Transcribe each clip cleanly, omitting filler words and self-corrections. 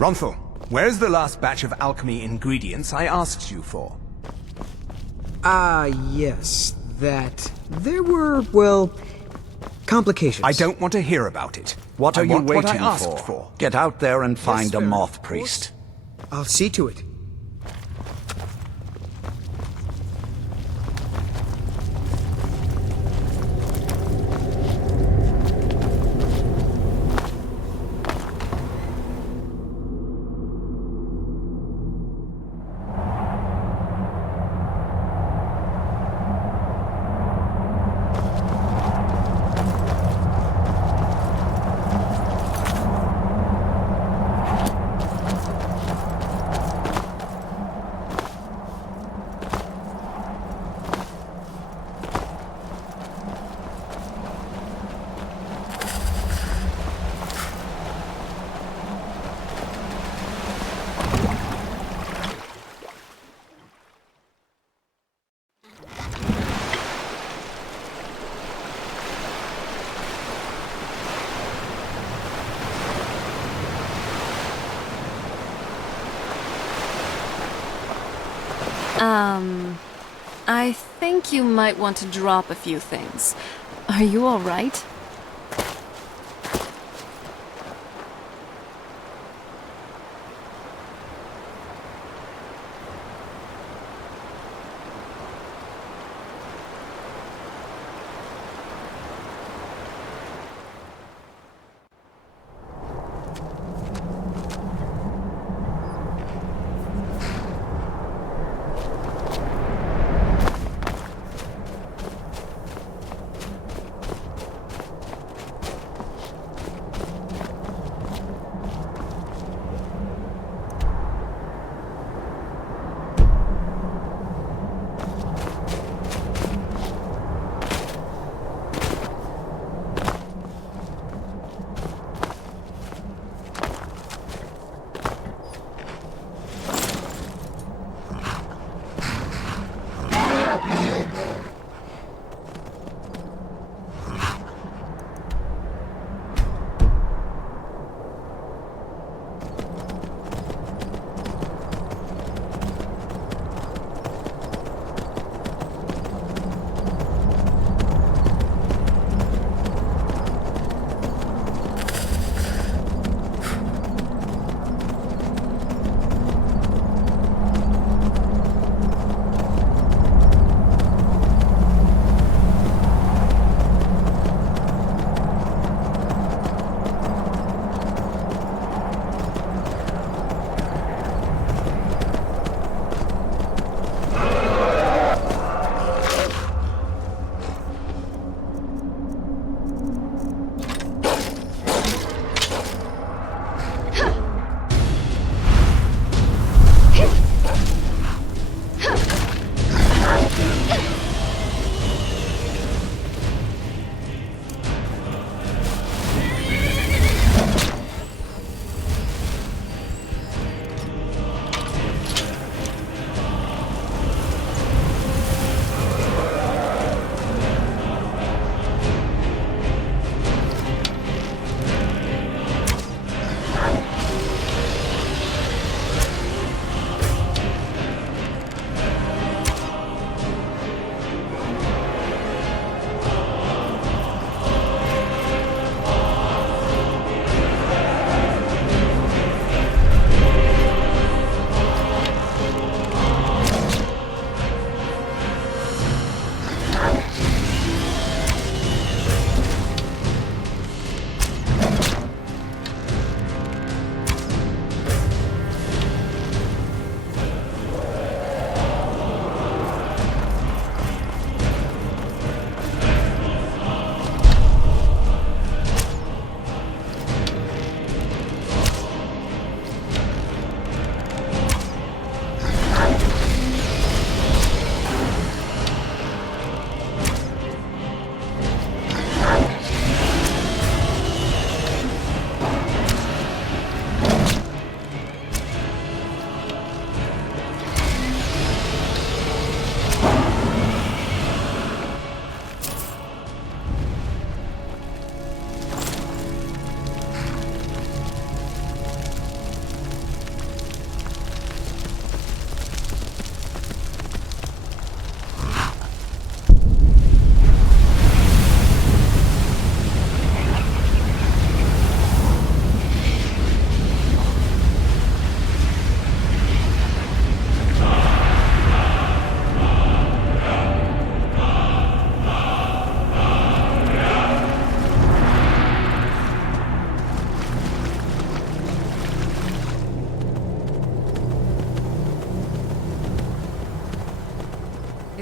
Ronthal, where's the last batch of alchemy ingredients I asked you for? Yes, that. There were, well, complications. I don't want to hear about it. What are I you want what I waiting asked for? Get out there and find a sir, moth of priest. I'll see to it. I think you might want to drop a few things. Are you all right?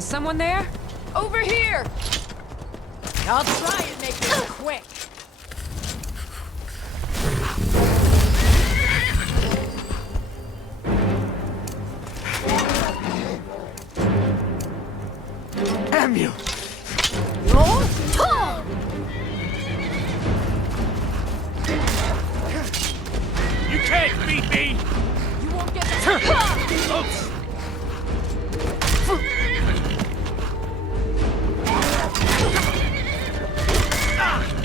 someone there? Over here! I'll try and make this quick. Damn you! You can't beat me! You won't get the... Oops.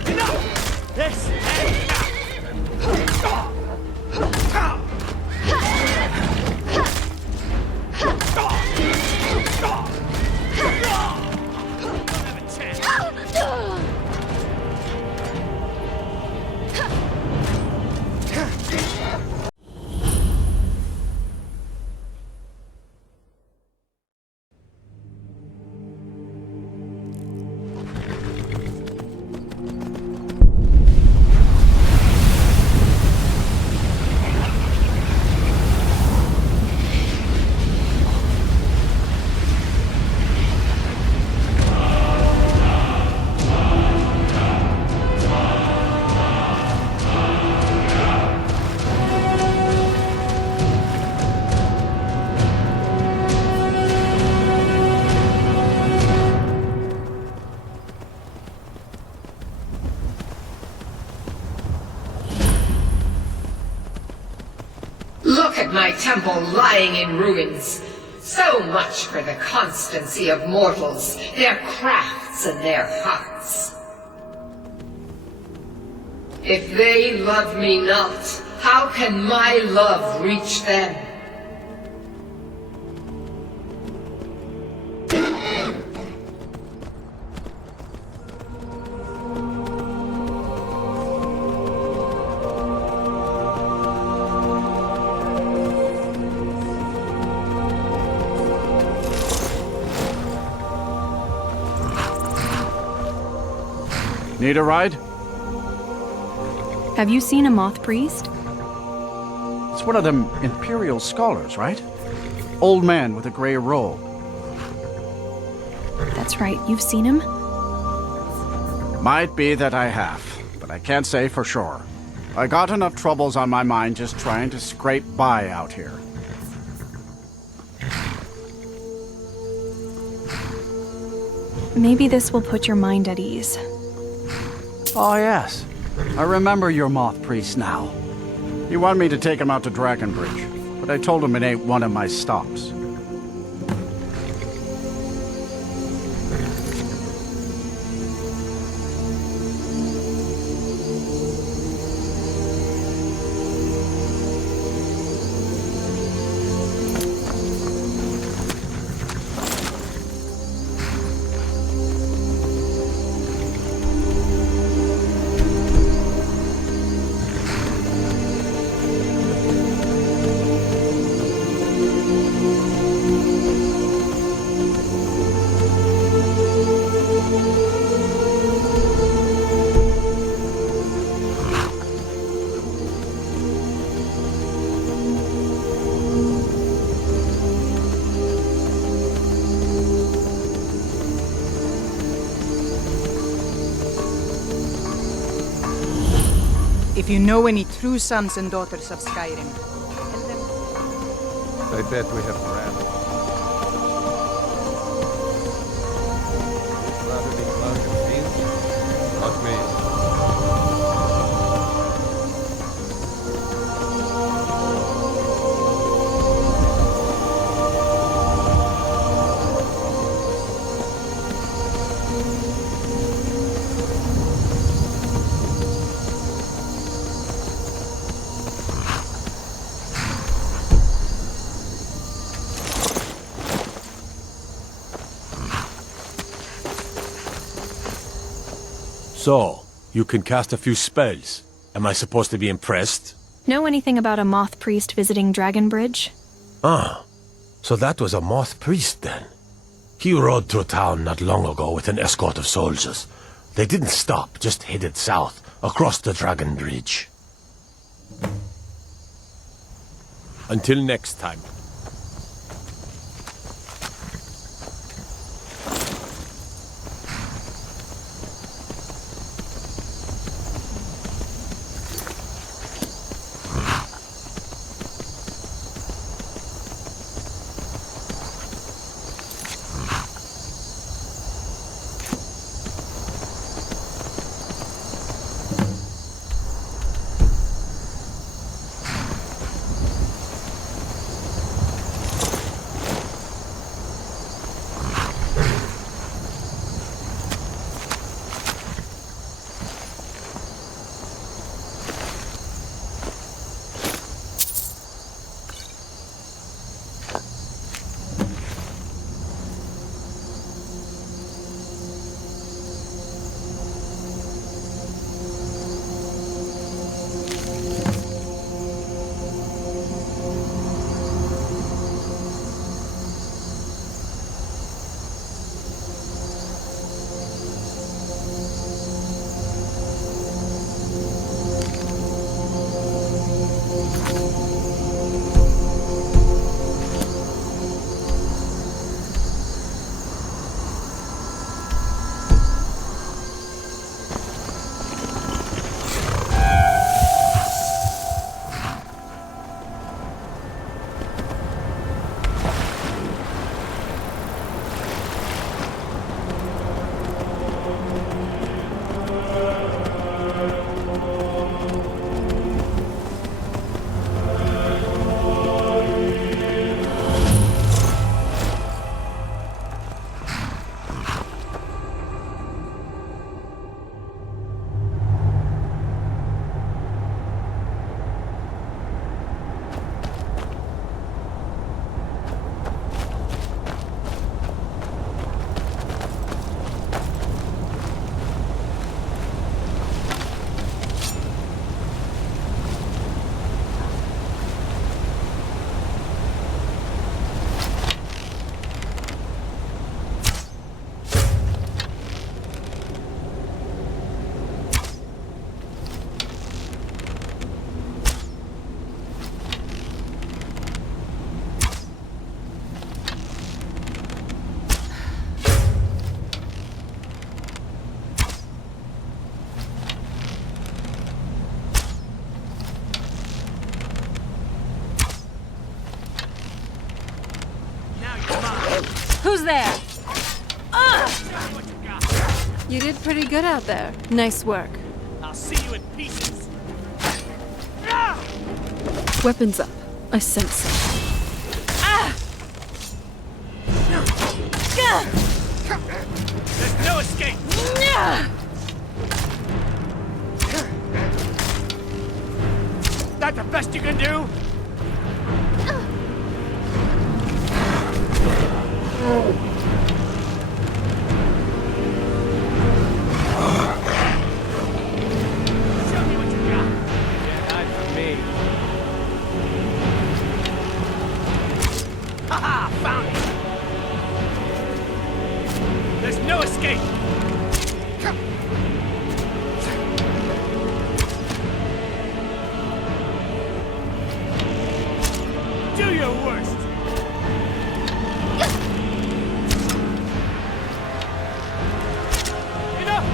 Enough! This and Look at my temple lying in ruins. So much for the constancy of mortals, their crafts and their hearts. If they love me not, how can my love reach them? Need a ride? Have you seen a moth priest? It's one of them Imperial scholars, right? Old man with a gray robe. That's right, you've seen him? Might be that I have, but I can't say for sure. I got enough troubles on my mind just trying to scrape by out here. Maybe this will put your mind at ease. Oh, yes. I remember your moth priest now. He wanted me to take him out to Dragonbridge, but I told him it ain't one of my stops. If you know any true sons and daughters of Skyrim, I bet we have rat. Rather be cloud confused? Not me. So, you can cast a few spells. Am I supposed to be impressed? Know anything about a moth priest visiting Dragonbridge? Ah, so that was a moth priest then. He rode through town not long ago with an escort of soldiers. They didn't stop, just headed south, across the Dragon Bridge. Until next time. Who's there? You did pretty good out there. Nice work. I'll see you in pieces. Weapons up. I sense some. There's no escape. That the best you can do? Show me what you got. Yeah, not for me. Haha, found it. There's no escape. Do your worst. Enough.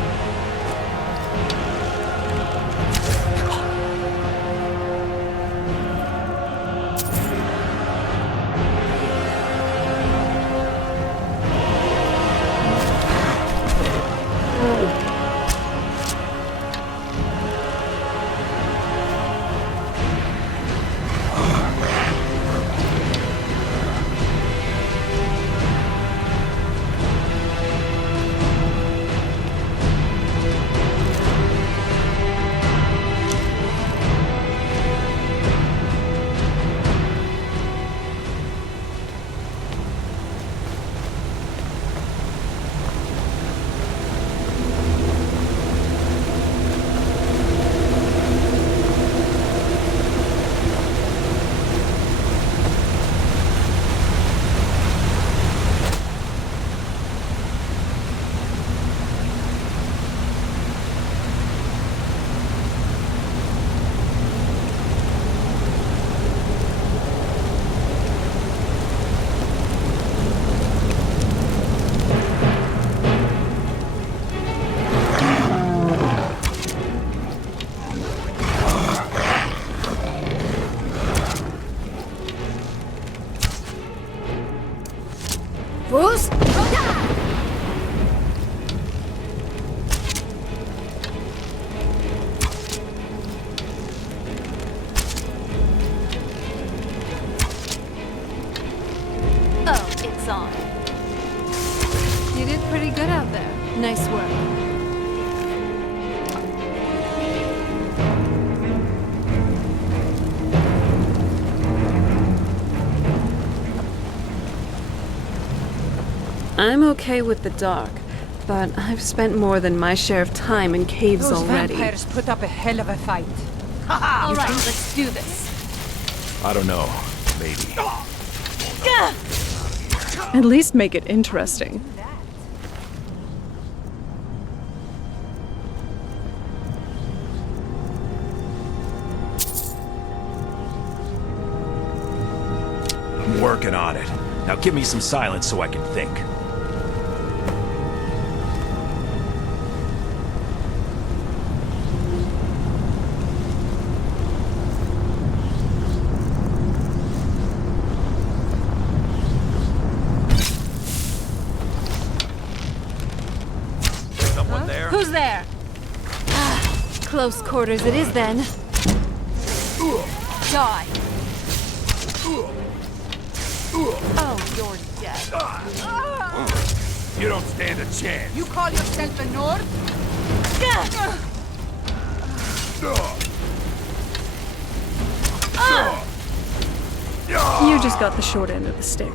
Bruce? Oh, it's on. You did pretty good out there. Nice work. I'm okay with the dark, but I've spent more than my share of time in caves Those already. vampires put up a hell of a fight. All right, let's do this. I don't know. Maybe. At least make it interesting. I'm working on it. Now give me some silence so I can think. Someone there? Who's there? Close quarters it is then. Die. Oh, you're dead. You don't stand a chance. You call yourself a Nord? You just got the short end of the stick.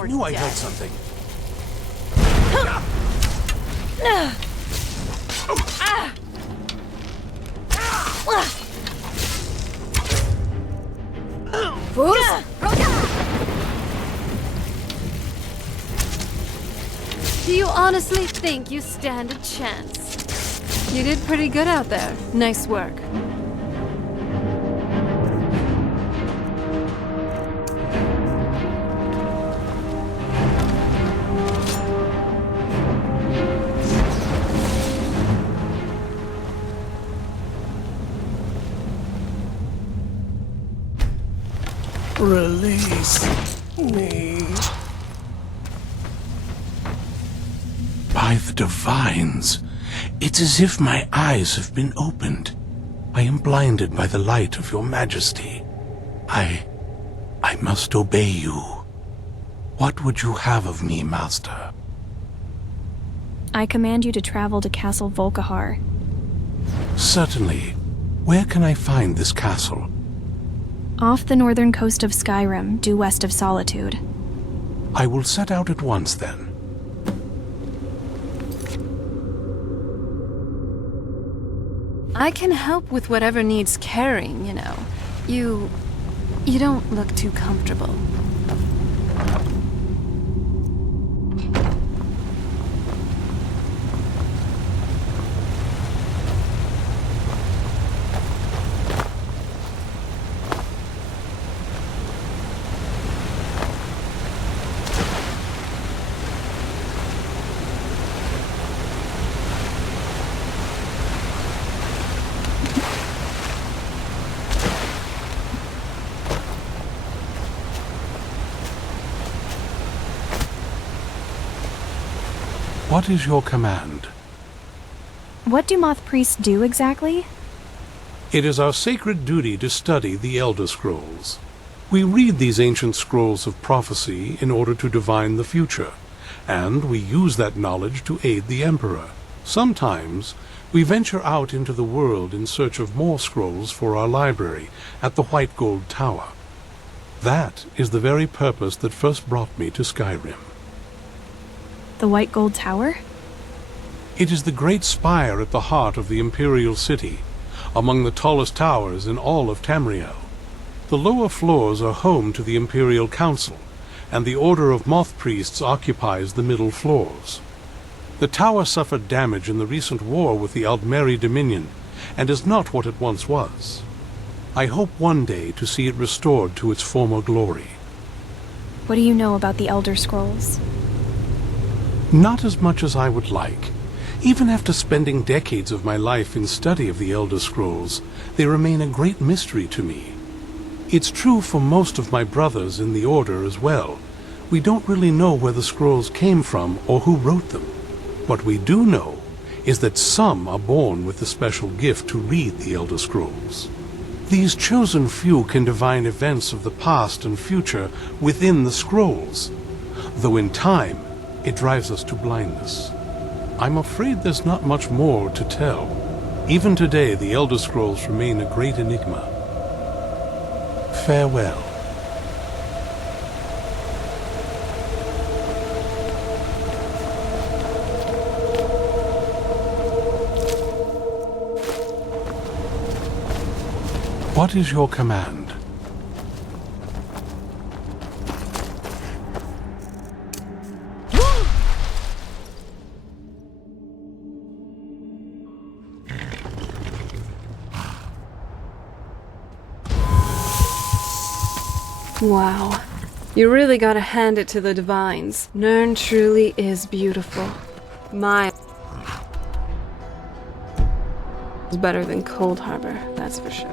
I knew I heard something. Do you honestly think you stand a chance? You did pretty good out there. Nice work. Release me. By the divines, it's as if my eyes have been opened. I am blinded by the light of your majesty. I must obey you. What would you have of me, master? I command you to travel to Castle Volkihar. Certainly. Where can I find this castle? Off the northern coast of Skyrim, due west of Solitude. I will set out at once, then. I can help with whatever needs carrying, you know. You don't look too comfortable. What is your command? What do moth priests do exactly? It is our sacred duty to study the Elder Scrolls. We read these ancient scrolls of prophecy in order to divine the future, and we use that knowledge to aid the Emperor. Sometimes we venture out into the world in search of more scrolls for our library at the White Gold Tower. That is the very purpose that first brought me to Skyrim. The White Gold Tower? It is the great spire at the heart of the Imperial City, among the tallest towers in all of Tamriel. The lower floors are home to the Imperial Council, and the Order of Moth Priests occupies the middle floors. The tower suffered damage in the recent war with the Aldmeri Dominion, and is not what it once was. I hope one day to see it restored to its former glory. What do you know about the Elder Scrolls? Not as much as I would like. Even after spending decades of my life in study of the Elder Scrolls, they remain a great mystery to me. It's true for most of my brothers in the Order as well. We don't really know where the scrolls came from or who wrote them. What we do know is that some are born with the special gift to read the Elder Scrolls. These chosen few can divine events of the past and future within the scrolls, though in time it drives us to blindness. I'm afraid there's not much more to tell. Even today, the Elder Scrolls remain a great enigma. Farewell. What is your command? Wow. You really gotta hand it to the divines. Nirn truly is beautiful. My... is better than Cold Harbor, that's for sure.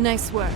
Nice work.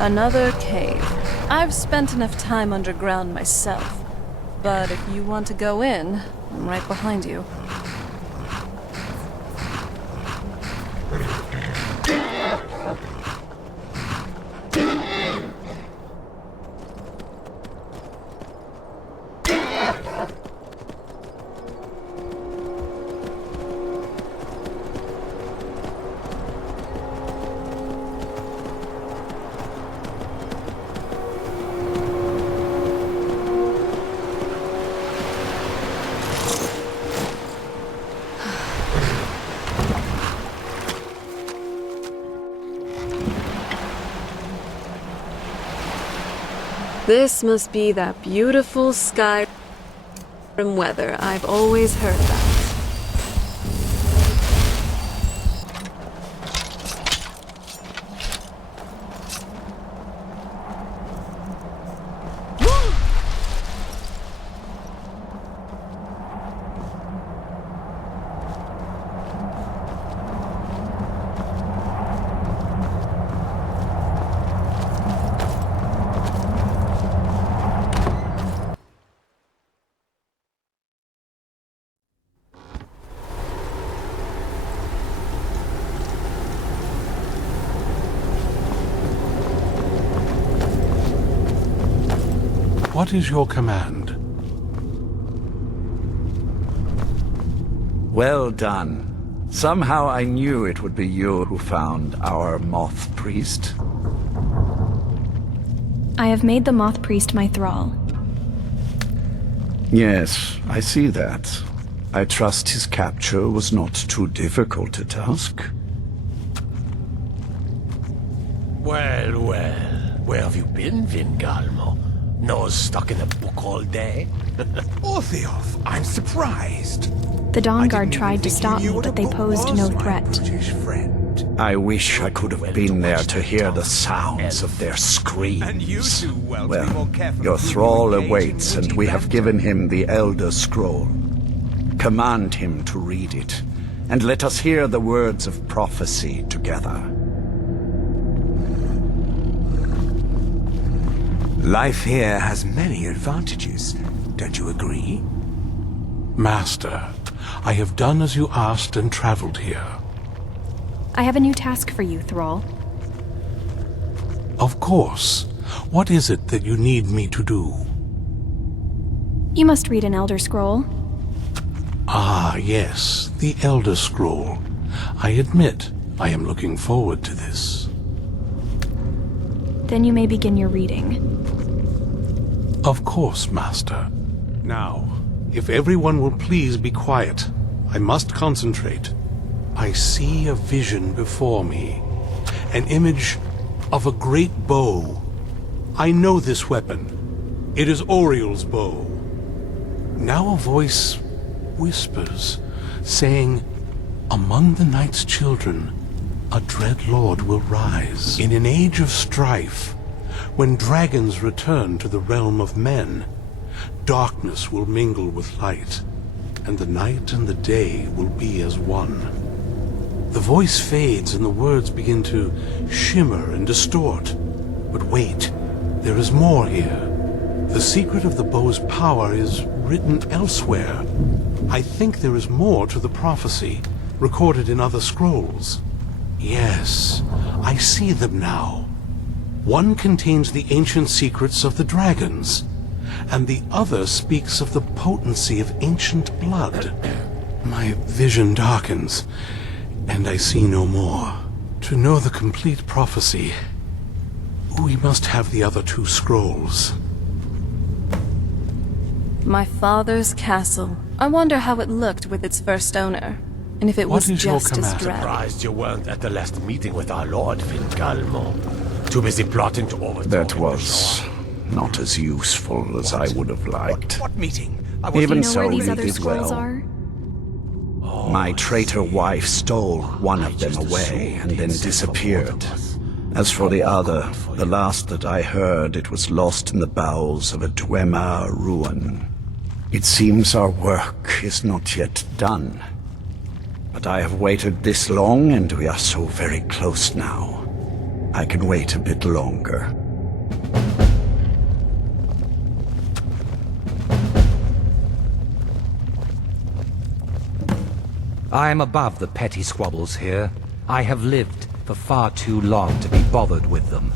Another cave. I've spent enough time underground myself. But if you want to go in, I'm right behind you. This must be that beautiful skyrim weather I've always heard about. What is your command? Well done. Somehow I knew it would be you who found our moth priest. I have made the moth priest my thrall. Yes, I see that. I trust his capture was not too difficult a task. Well, well. Where have you been, Vingalmo? Nose stuck in a book all day? Orthiof, I'm surprised. The Dawnguard tried to stop me, but they posed no threat. British friend. I wish I could have been there to hear the sounds of their screams. And you too, well, to be more careful your of who you thrall engage in awaits, and witty we have banter. given him the Elder Scroll. Command him to read it, and let us hear the words of prophecy together. Life here has many advantages. Don't you agree? Master, I have done as you asked and traveled here. I have a new task for you, thrall. Of course. What is it that you need me to do? You must read an Elder Scroll. Ah, yes, the Elder Scroll. I admit, I am looking forward to this. Then you may begin your reading. Of course, Master. Now, if everyone will please be quiet, I must concentrate. I see a vision before me, an image of a great bow. I know this weapon. It is Oriel's bow. Now a voice whispers, saying, "Among the night's children, a dread lord will rise. In an age of strife, when dragons return to the realm of men, darkness will mingle with light, and the night and the day will be as one." The voice fades and the words begin to shimmer and distort. But wait, there is more here. The secret of the bow's power is written elsewhere. I think there is more to the prophecy, recorded in other scrolls. Yes, I see them now. One contains the ancient secrets of the dragons, and the other speaks of the potency of ancient blood. My vision darkens, and I see no more. To know the complete prophecy, we must have the other two scrolls. My father's castle. I wonder how it looked with its first owner. And if it was just as drab. Surprised you weren't at the last meeting with our Lord, Vingalmo. Too busy plotting to overthrow That was not as useful as I would have liked. What meeting? Do Even you know so, where these he other did scrolls well. are? My traitor wife stole one of them away and then disappeared. As for the other, the last that I heard, it was lost in the bowels of a Dwemer ruin. It seems our work is not yet done. But I have waited this long, and we are so very close now. I can wait a bit longer. I am above the petty squabbles here. I have lived for far too long to be bothered with them.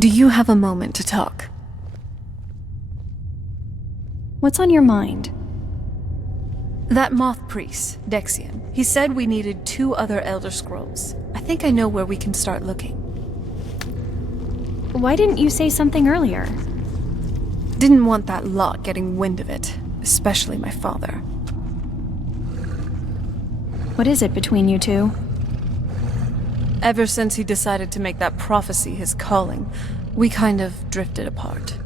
Do you have a moment to talk? What's on your mind? That moth priest, Dexian, he said we needed 2 other Elder Scrolls. I think I know where we can start looking. Why didn't you say something earlier? Didn't want that lot getting wind of it, especially my father. What is it between you two? Ever since he decided to make that prophecy his calling, we kind of drifted apart.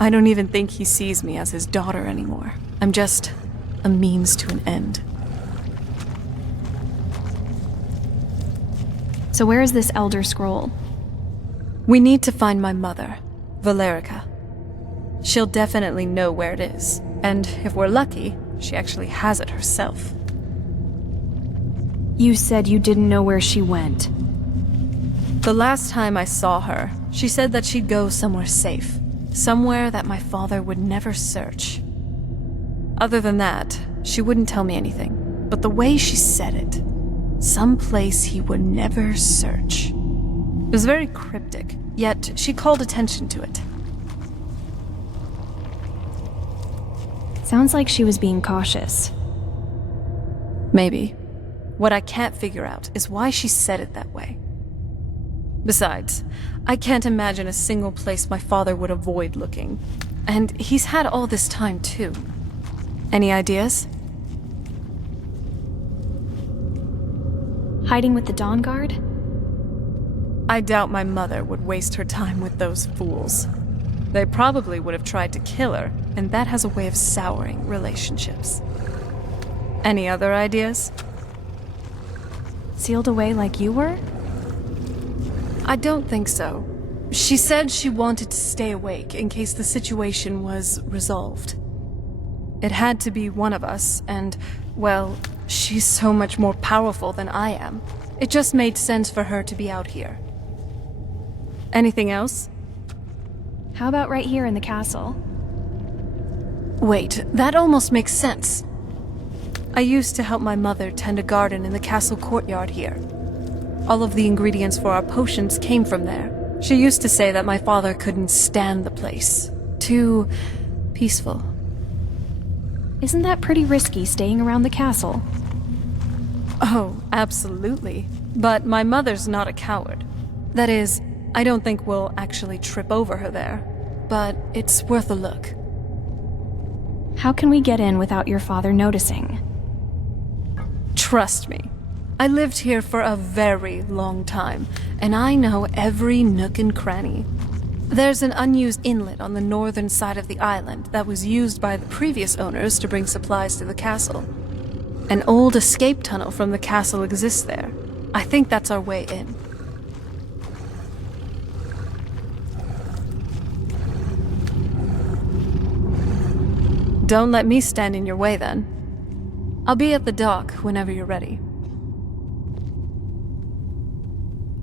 I don't even think he sees me as his daughter anymore. I'm just a means to an end. So where is this Elder Scroll? We need to find my mother, Valerica. She'll definitely know where it is, and if we're lucky, she actually has it herself. You said you didn't know where she went. The last time I saw her, She said that she'd go somewhere safe. Somewhere that my father would never search. Other than that, she wouldn't tell me anything. But the way she said it, someplace he would never search. It was very cryptic, yet she called attention to it. Sounds like she was being cautious. Maybe. What I can't figure out is why she said it that way. Besides, I can't imagine a single place my father would avoid looking. And he's had all this time, too. Any ideas? Hiding with the Dawnguard? I doubt my mother would waste her time with those fools. They probably would have tried to kill her, and that has a way of souring relationships. Any other ideas? Sealed away like you were? I don't think so. She said she wanted to stay awake in case the situation was resolved. It had to be one of us, and, well, she's so much more powerful than I am. It just made sense for her to be out here. Anything else? How about right here in the castle? Wait, that almost makes sense. I used to help my mother tend a garden in the castle courtyard here. All of the ingredients for our potions came from there. She used to say that my father couldn't stand the place. Too peaceful. Isn't that pretty risky, staying around the castle? Oh, absolutely. But my mother's not a coward. That is, I don't think we'll actually trip over her there. But it's worth a look. How can we get in without your father noticing? Trust me. I lived here for a very long time, and I know every nook and cranny. There's an unused inlet on the northern side of the island that was used by the previous owners to bring supplies to the castle. An old escape tunnel from the castle exists there. I think that's our way in. Don't let me stand in your way, then. I'll be at the dock whenever you're ready.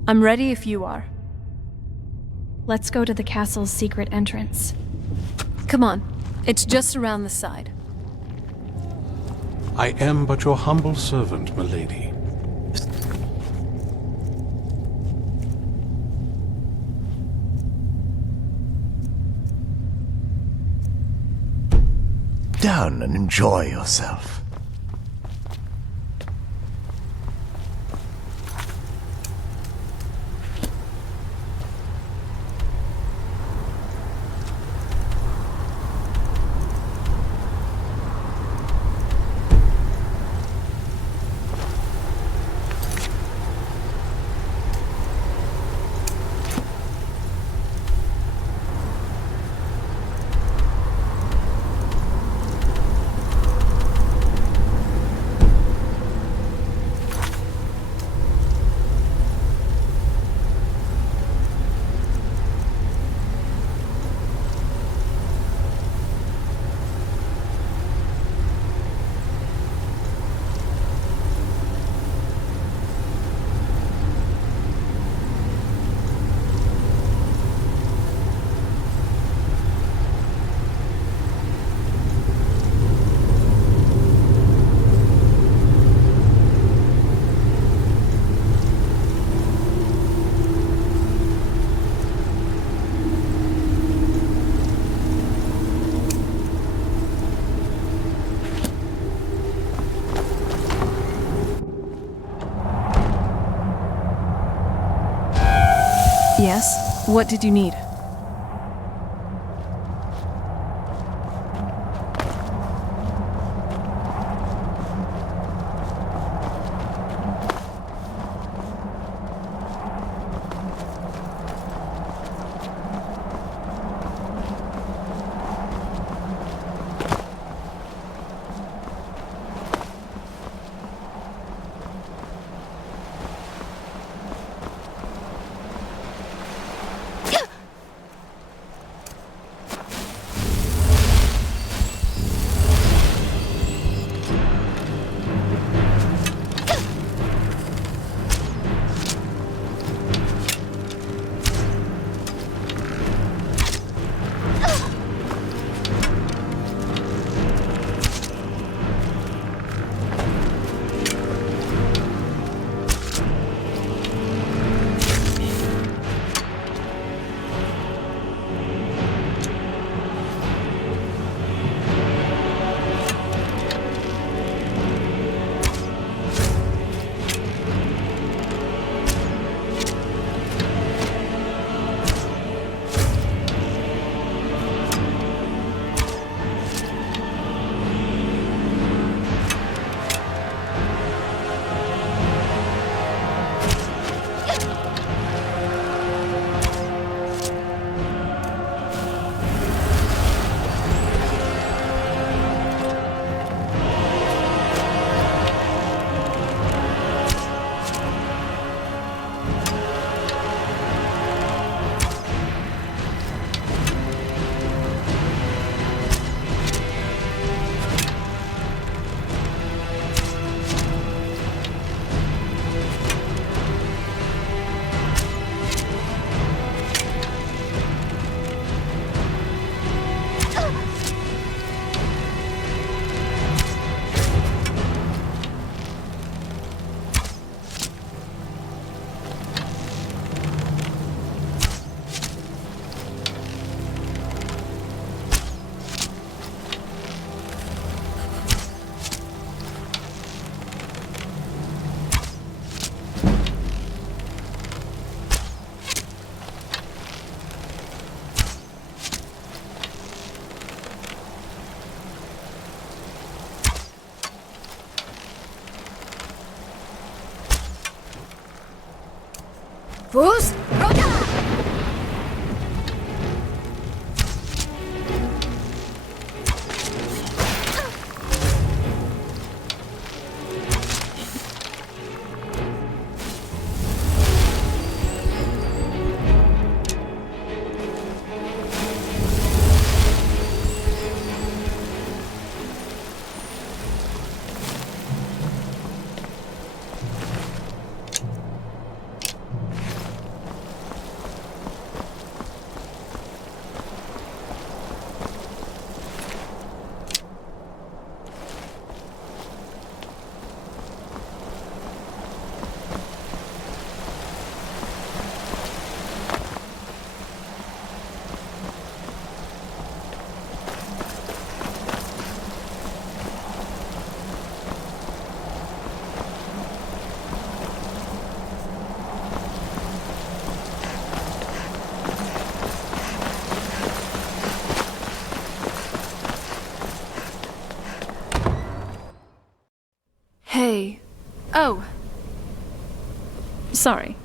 I'm ready if you are. Let's go to the castle's secret entrance. Come on. It's just around the side. I am but your humble servant, milady. Down and enjoy yourself. Yes? What did you need? Boost! Roda! Hey. Oh. Sorry.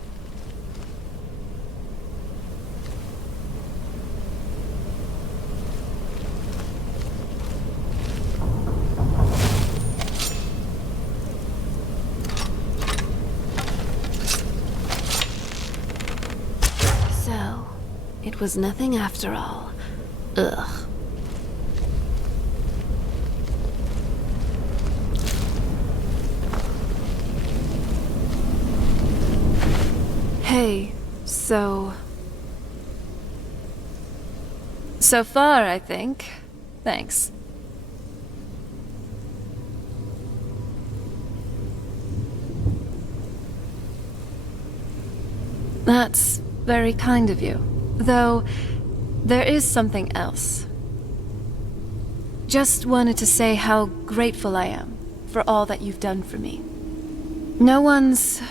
So, it was nothing after all. Ugh. Hey, so far, I think. Thanks. That's very kind of you. Though, there is something else. Just wanted to say how grateful I am for all that you've done for me. No one's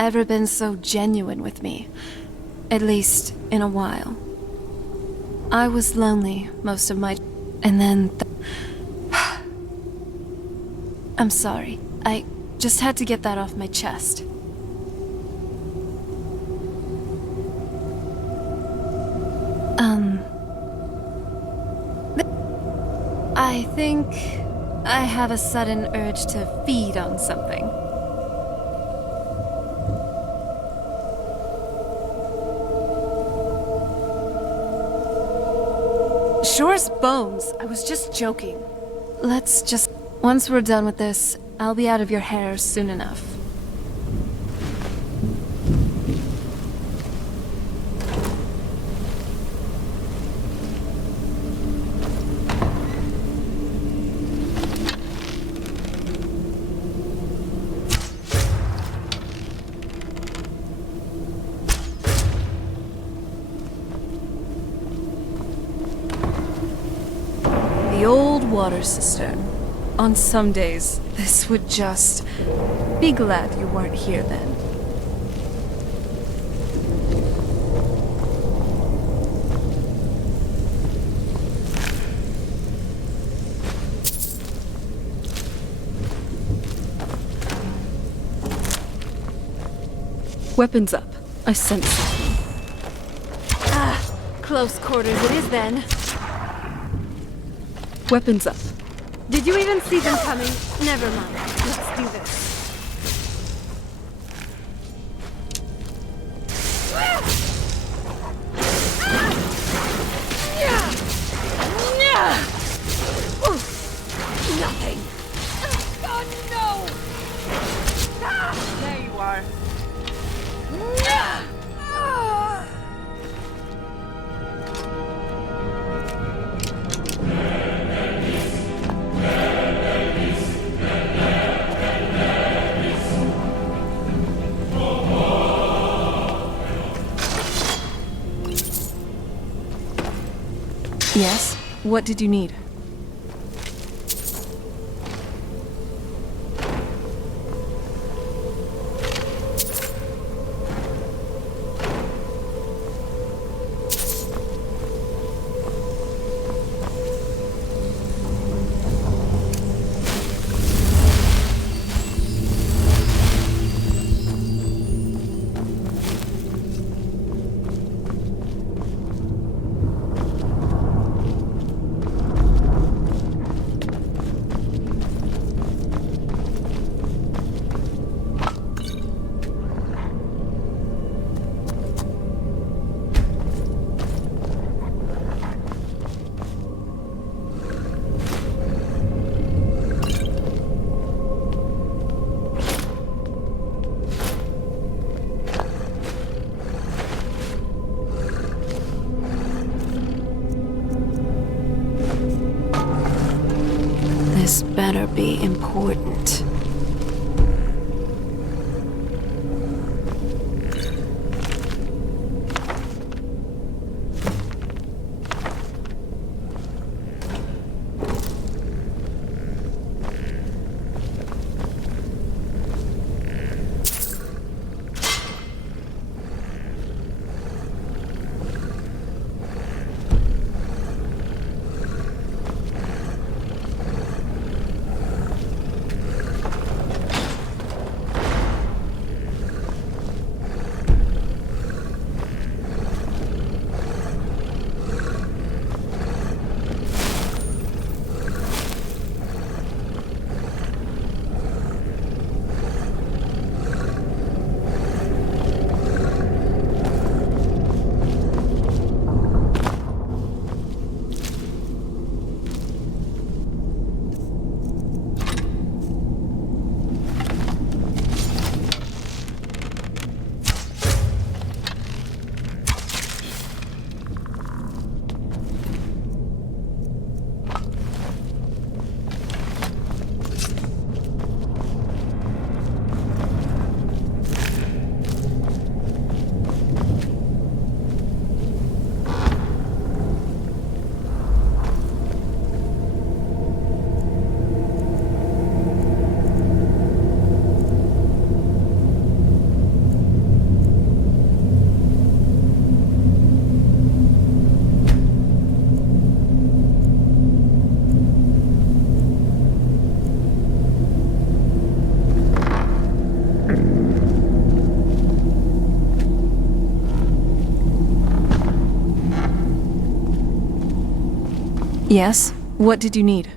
ever been so genuine with me, at least in a while. I was lonely most of my... and then... I'm sorry. I just had to get that off my chest. I think I have a sudden urge to feed on something. Sure's bones. I was just joking. Let's just... Once we're done with this, I'll be out of your hair soon enough. The old water cistern. On some days, this would just... Be glad you weren't here then. Weapons up. I sense something. Ah, close quarters it is then. Weapons up. Did you even see them coming? Never mind. Let's do this. Nothing. God, no! There you are. Yes? What did you need? This better be important. Yes? What did you need?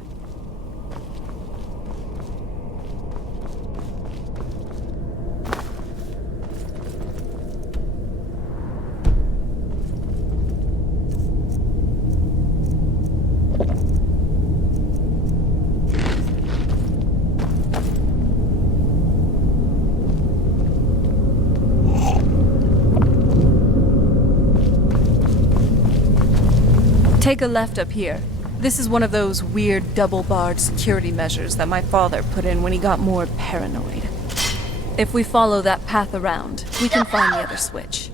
Take a left up here. This is one of those weird double-barred security measures that my father put in when he got more paranoid. If we follow that path around, we can find the other switch.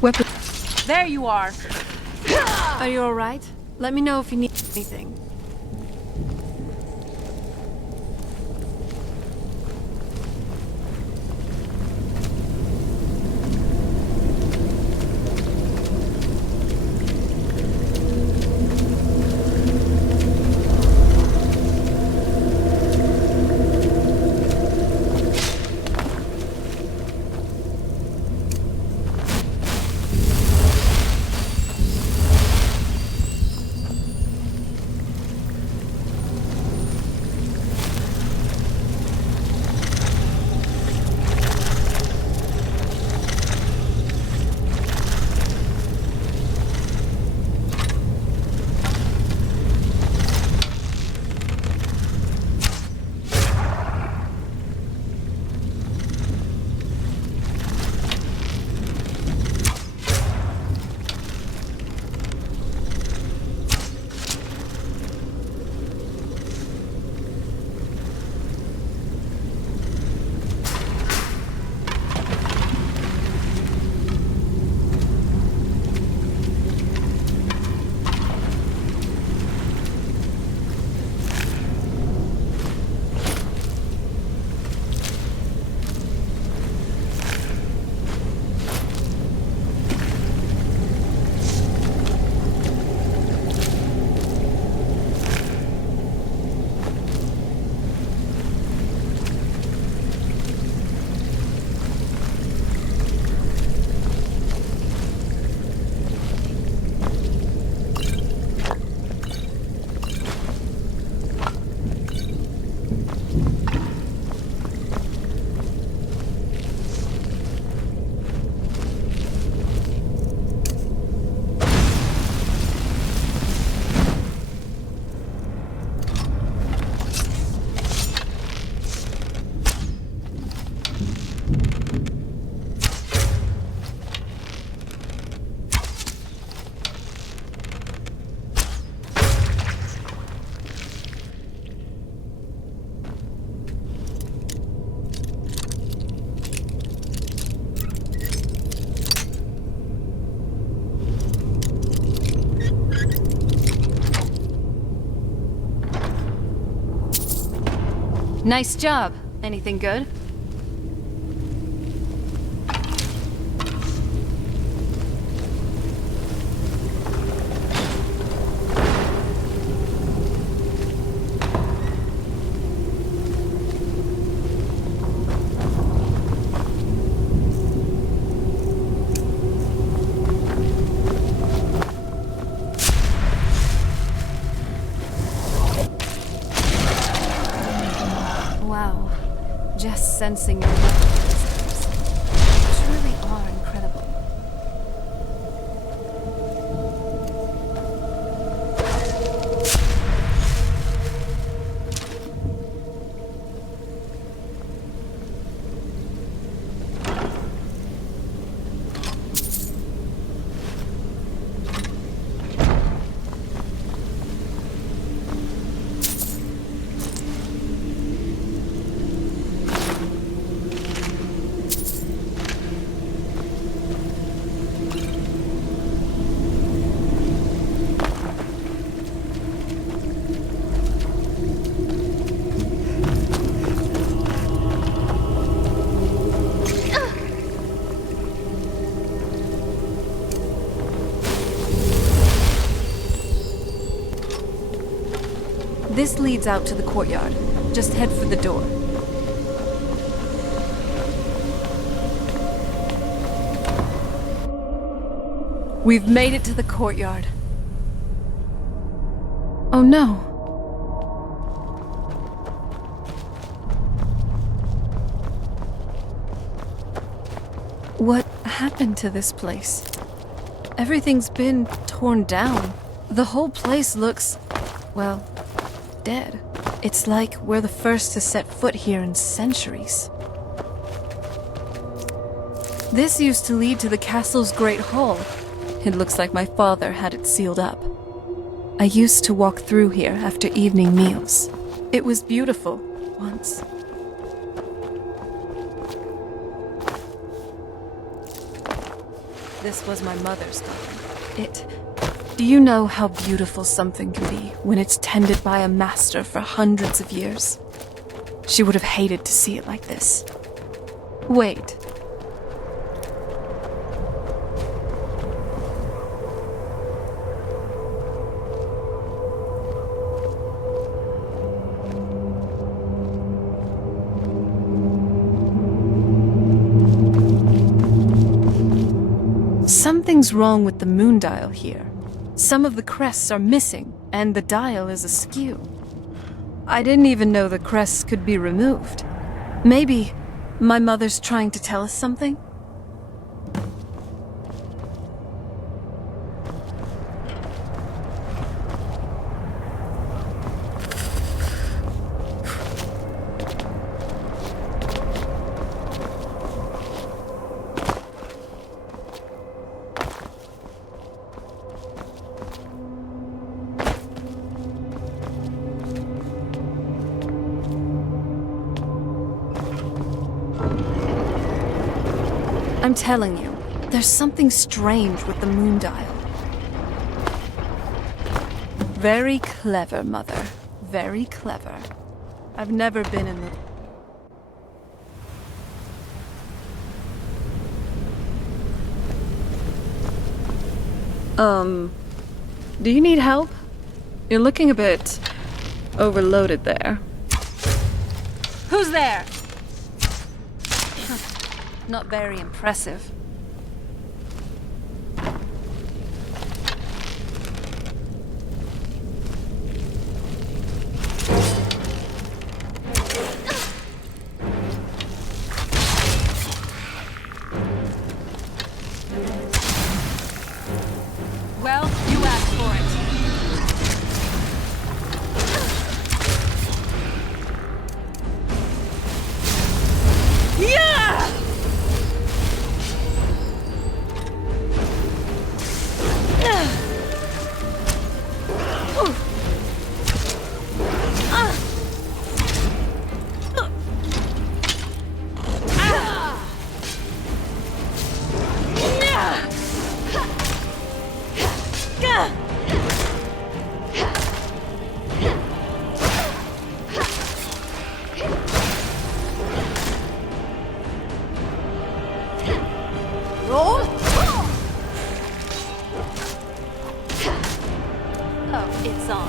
Weapon. There you are. Are you alright? Let me know if you need anything. Nice job. Anything good? Wow. Just sensing your love. You truly are incredible. This leads out to the courtyard. Just head for the door. We've made it to the courtyard. Oh no. What happened to this place? Everything's been torn down. The whole place looks, well, dead. It's like we're the first to set foot here in centuries. This used to lead to the castle's great hall. It looks like my father had it sealed up. I used to walk through here after evening meals. It was beautiful once. This was my mother's garden. Do you know how beautiful something can be when it's tended by a master for hundreds of years? She would have hated to see it like this. Wait. Something's wrong with the moon dial here. Some of the crests are missing, and the dial is askew. I didn't even know the crests could be removed. Maybe my mother's trying to tell us something? I'm telling you, there's something strange with the moon dial. Very clever, Mother. Very clever. I've never been in the... Do you need help? You're looking a bit overloaded there. Who's there? Not very impressive. Well, you asked for it. Yeah! It's on.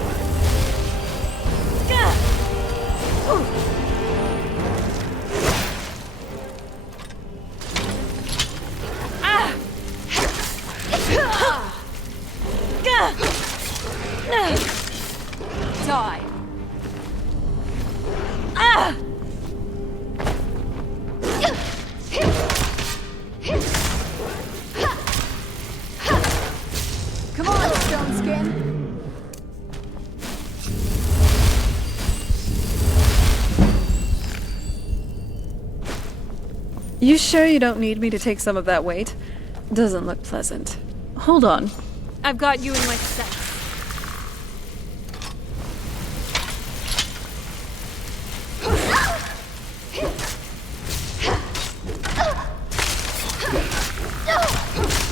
Die. Come on, Stone Skin. You sure you don't need me to take some of that weight? Doesn't look pleasant. Hold on. I've got you in my sights.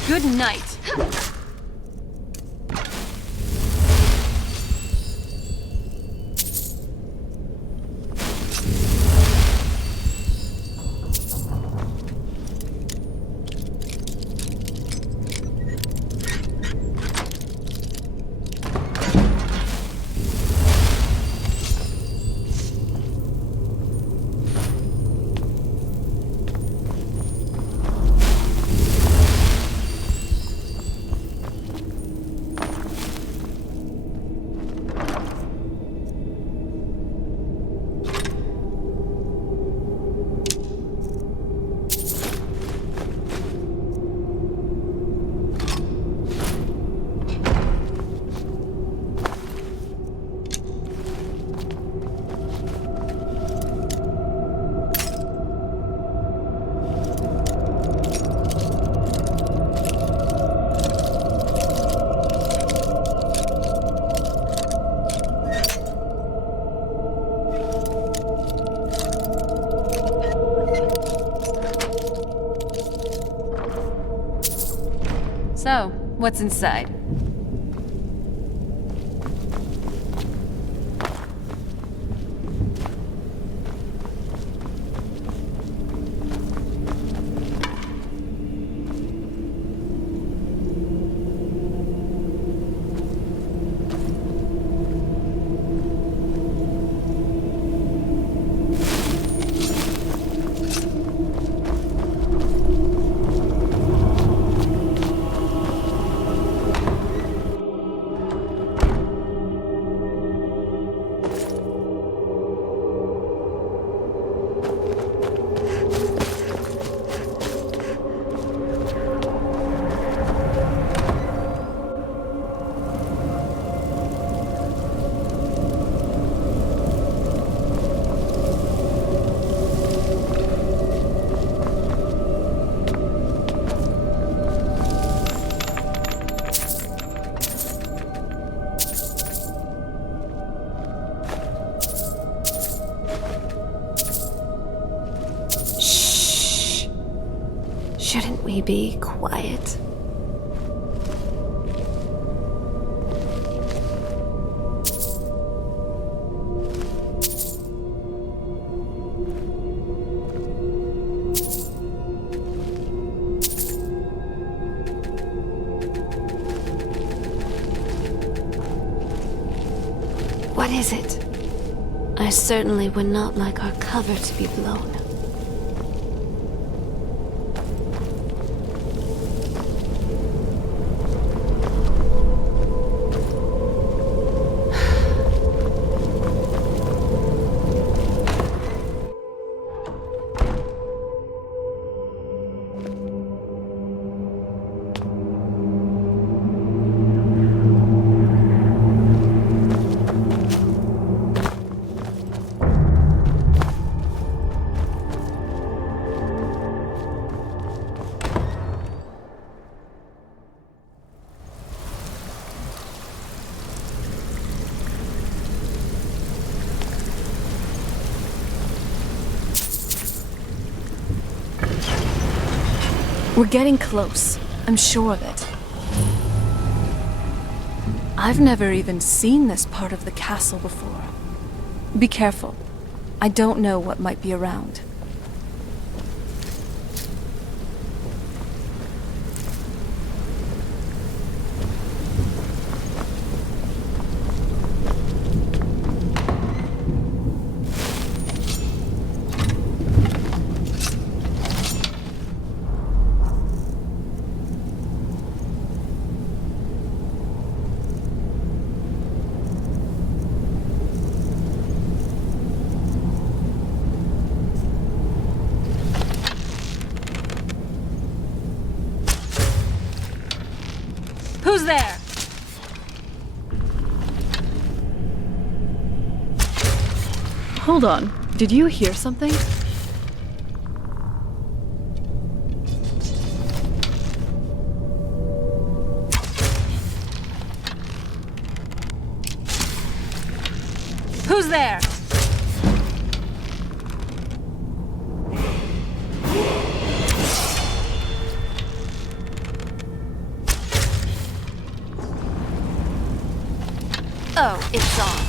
Good night. So, what's inside? Shouldn't we be quiet? What is it? I certainly would not like our cover to be blown. We're getting close. I'm sure of it. I've never even seen this part of the castle before. Be careful. I don't know what might be around. Who's there? Hold on. Did you hear something? Who's there? Oh, it's on.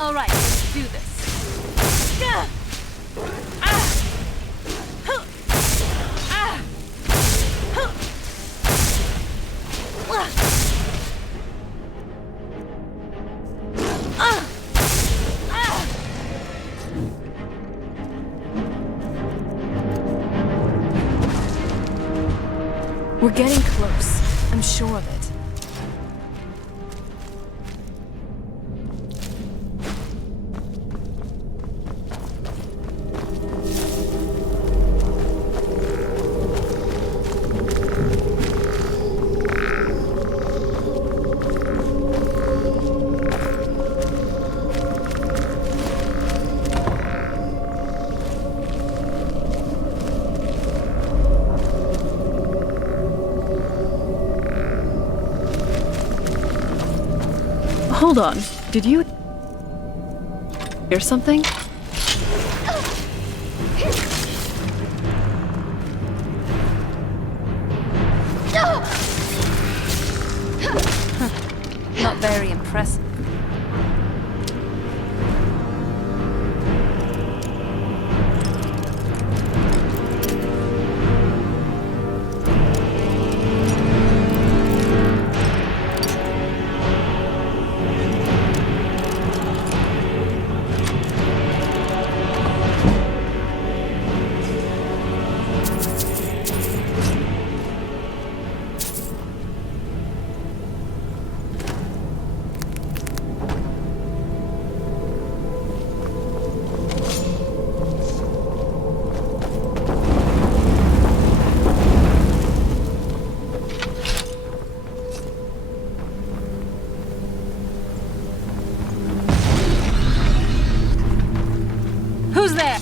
All right, let's do this. Yeah. We're getting close. I'm sure of it. Hold on. Did you hear something? Not very impressive. Who's there?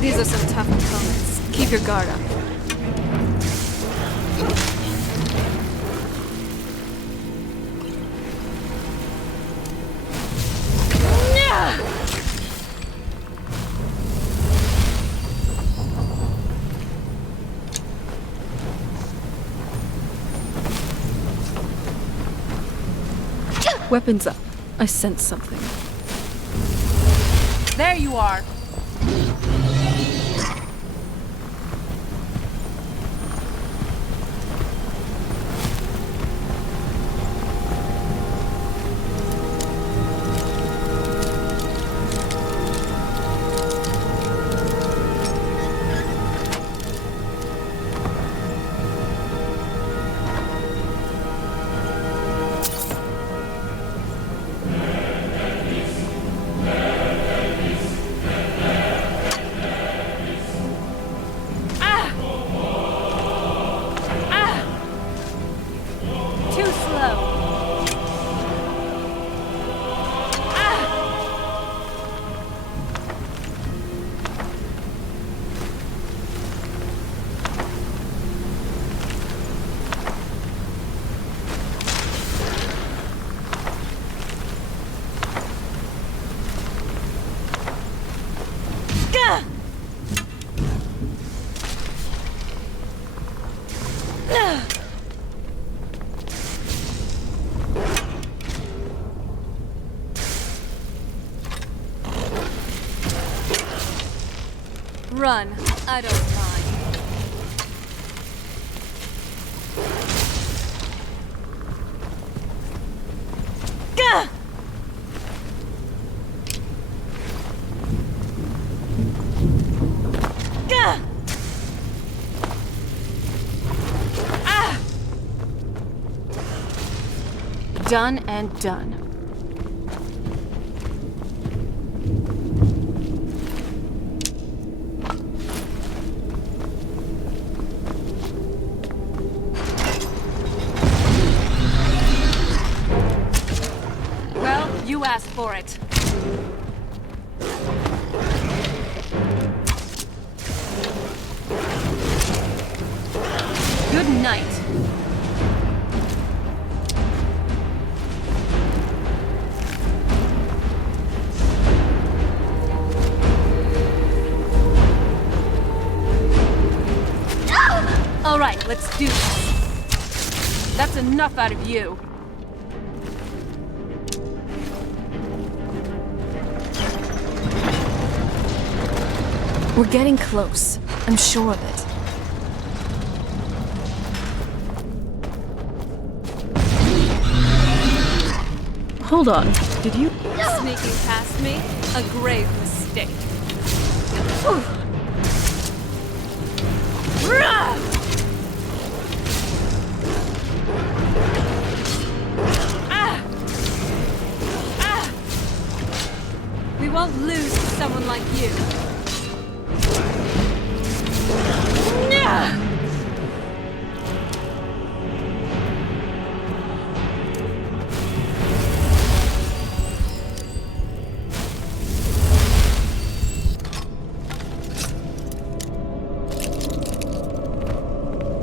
These are some tough opponents. Keep your guard up. Weapons up. I sense something. There you are. Run. I don't mind. Gah! Gah! Ah! Done and done. You asked for it. Good night. All right, let's do this. That's enough out of you. We're getting close. I'm sure of it. Hold on. Did you... Sneaking past me? A grave mistake. We won't lose to someone like you.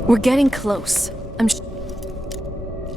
We're getting close. I'm sure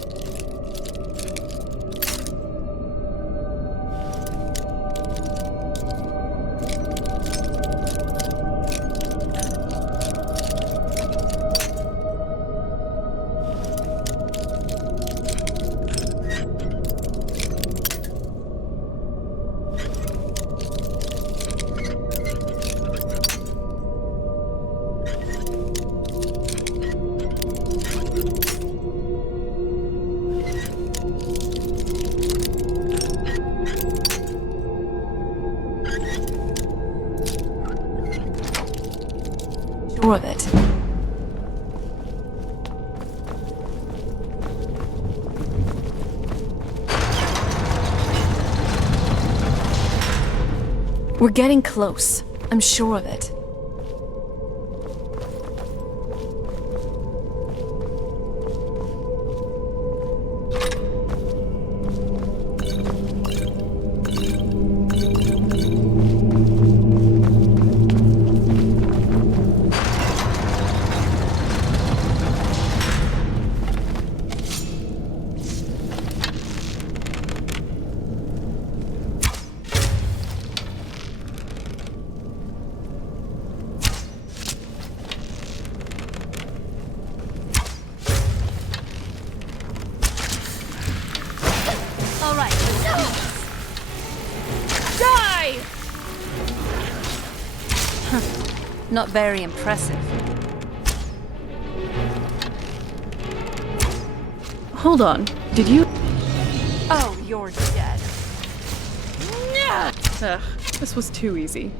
of it. We're getting close. I'm sure of it. Not very impressive. Hold on. Did you? Oh, you're dead. Ugh, this was too easy.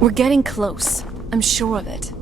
We're getting close. I'm sure of it.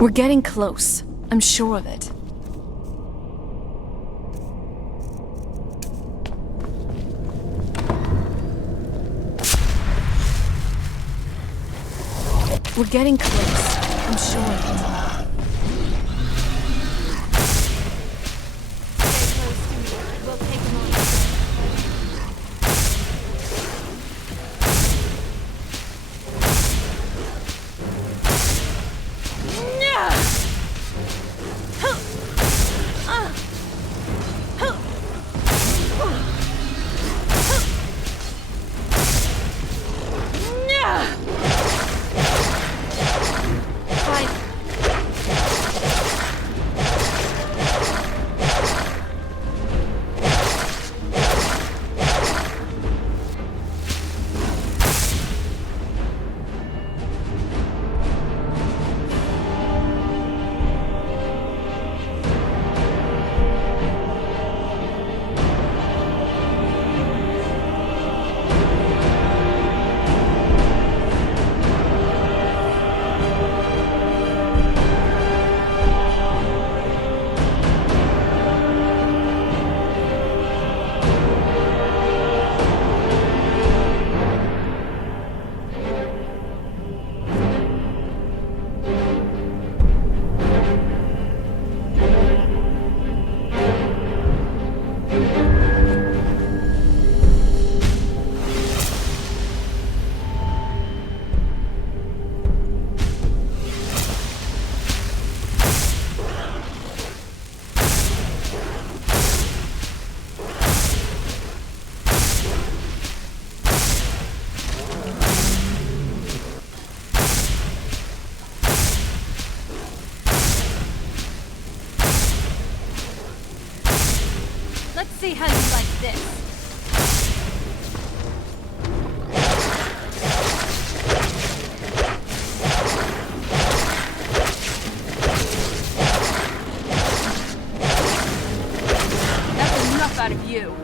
We're getting close. I'm sure of it. We're getting close. I'm sure of it. Stay close to me. We'll take them on. Let's see how you like this. That's enough out of you.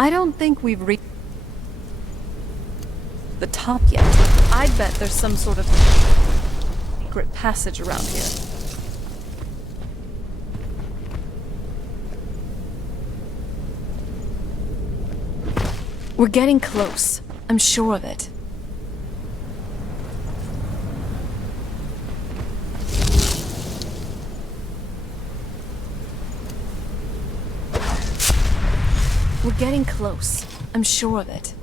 I don't think we've reached the top yet. I bet there's some sort of secret passage around here. We're getting close. I'm sure of it. We're getting close. I'm sure of it.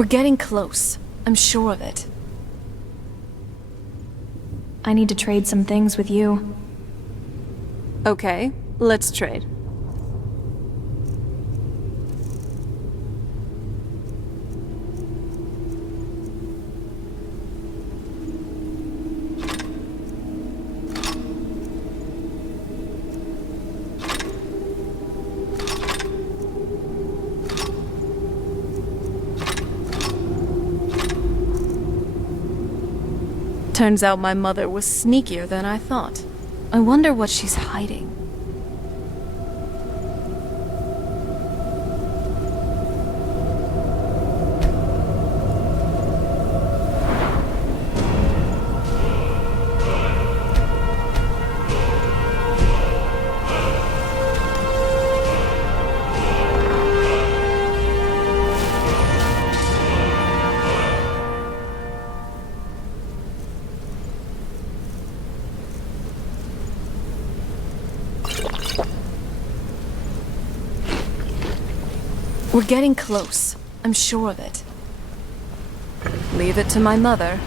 We're getting close. I'm sure of it. I need to trade some things with you. Okay, let's trade. Turns out my mother was sneakier than I thought. I wonder what she's hiding. We're getting close. I'm sure of it. Leave it to my mother.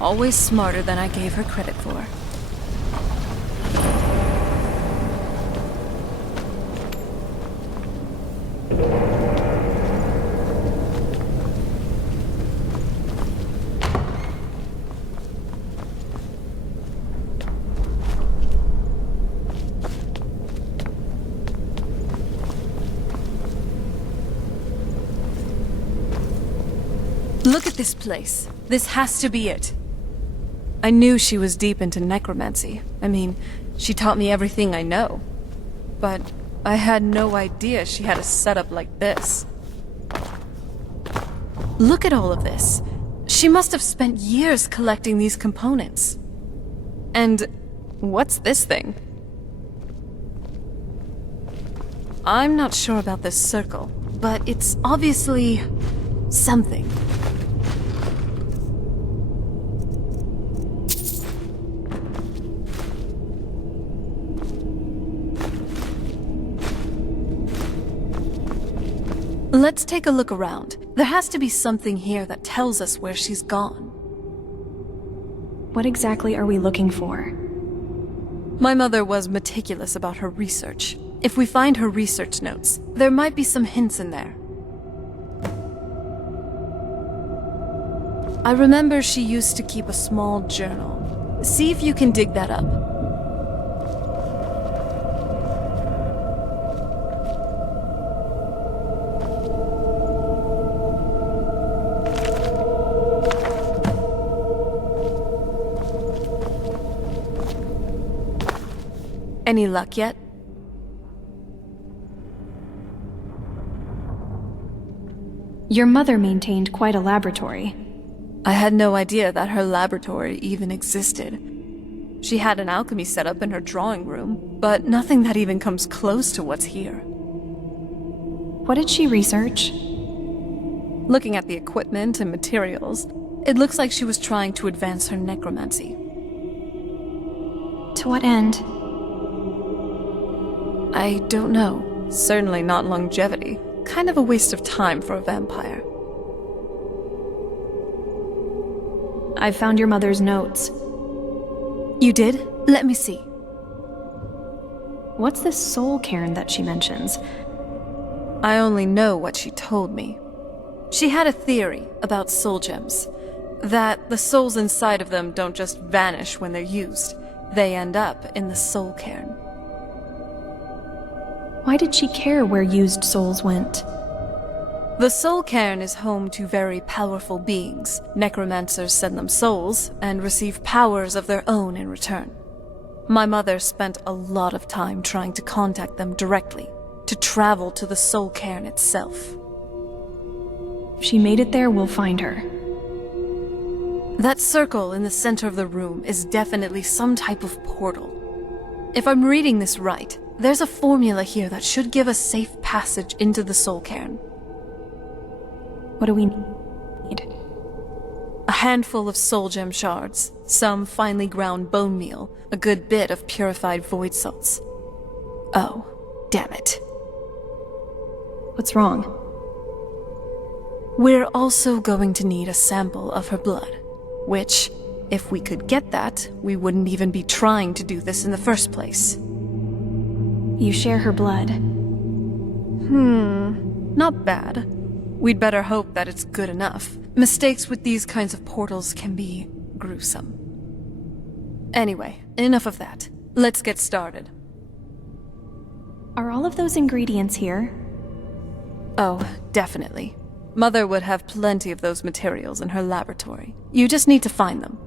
Always smarter than I gave her credit for. Look at this place. This has to be it. I knew she was deep into necromancy. I mean, she taught me everything I know. But I had no idea she had a setup like this. Look at all of this. She must have spent years collecting these components. And what's this thing? I'm not sure about this circle, but it's obviously something. Let's take a look around. There has to be something here that tells us where she's gone. What exactly are we looking for? My mother was meticulous about her research. If we find her research notes, there might be some hints in there. I remember she used to keep a small journal. See if you can dig that up. Any luck yet? Your mother maintained quite a laboratory. I had no idea that her laboratory even existed. She had an alchemy setup in her drawing room, but nothing that even comes close to what's here. What did she research? Looking at the equipment and materials, it looks like she was trying to advance her necromancy. To what end? I don't know. Certainly not longevity. Kind of a waste of time for a vampire. I've found your mother's notes. You did? Let me see. What's this soul cairn that she mentions? I only know what she told me. She had a theory about soul gems. That the souls inside of them don't just vanish when they're used. They end up in the soul cairn. Why did she care where used souls went? The soul cairn is home to very powerful beings. Necromancers send them souls and receive powers of their own in return. My mother spent a lot of time trying to contact them directly, to travel to the soul cairn itself. If she made it there, we'll find her. That circle in the center of the room is definitely some type of portal. If I'm reading this right, there's a formula here that should give us safe passage into the soul cairn. What do we need? A handful of soul gem shards, some finely ground bone meal, a good bit of purified void salts. Oh, damn it. What's wrong? We're also going to need a sample of her blood, which, if we could get that, we wouldn't even be trying to do this in the first place. You share her blood. Not bad. We'd better hope that it's good enough. Mistakes with these kinds of portals can be gruesome. Anyway, enough of that. Let's get started. Are all of those ingredients here? Oh, definitely. Mother would have plenty of those materials in her laboratory. You just need to find them.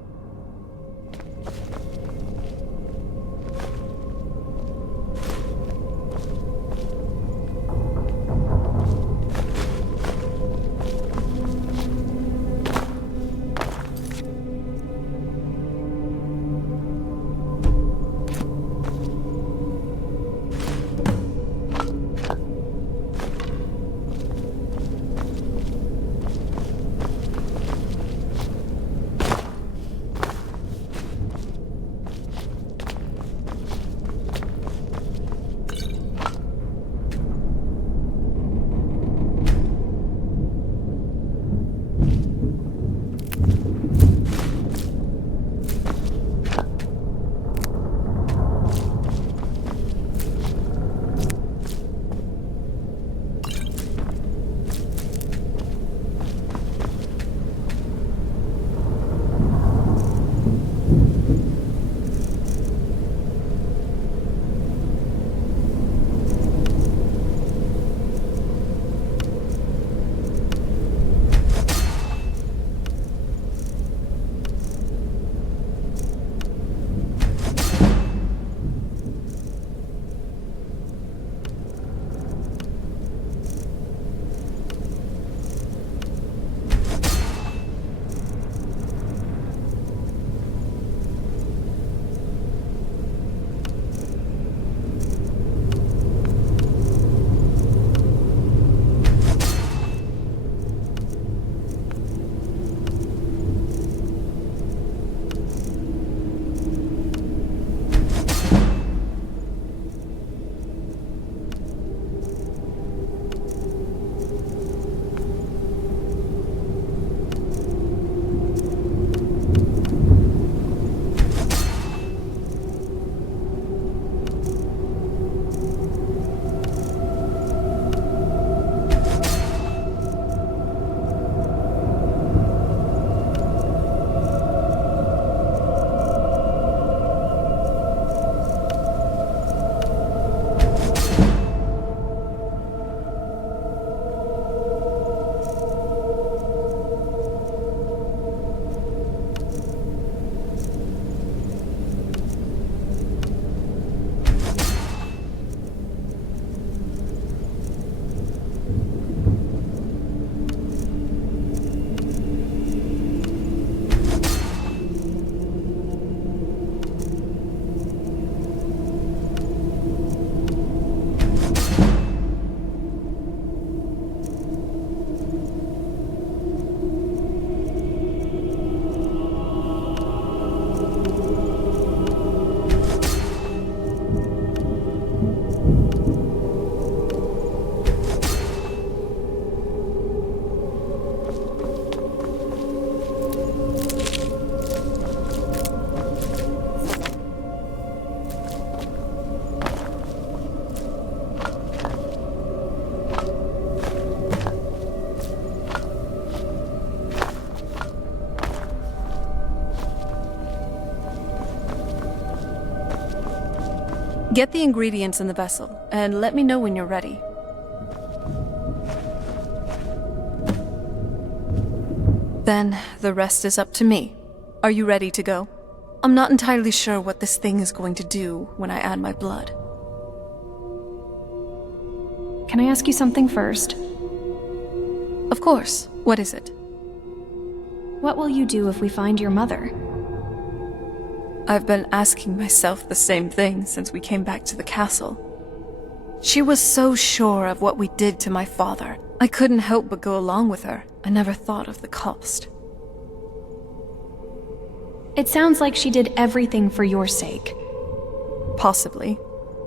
Get the ingredients in the vessel, and let me know when you're ready. Then, the rest is up to me. Are you ready to go? I'm not entirely sure what this thing is going to do when I add my blood. Can I ask you something first? Of course. What is it? What will you do if we find your mother? I've been asking myself the same thing since we came back to the castle. She was so sure of what we did to my father. I couldn't help but go along with her. I never thought of the cost. It sounds like she did everything for your sake. Possibly.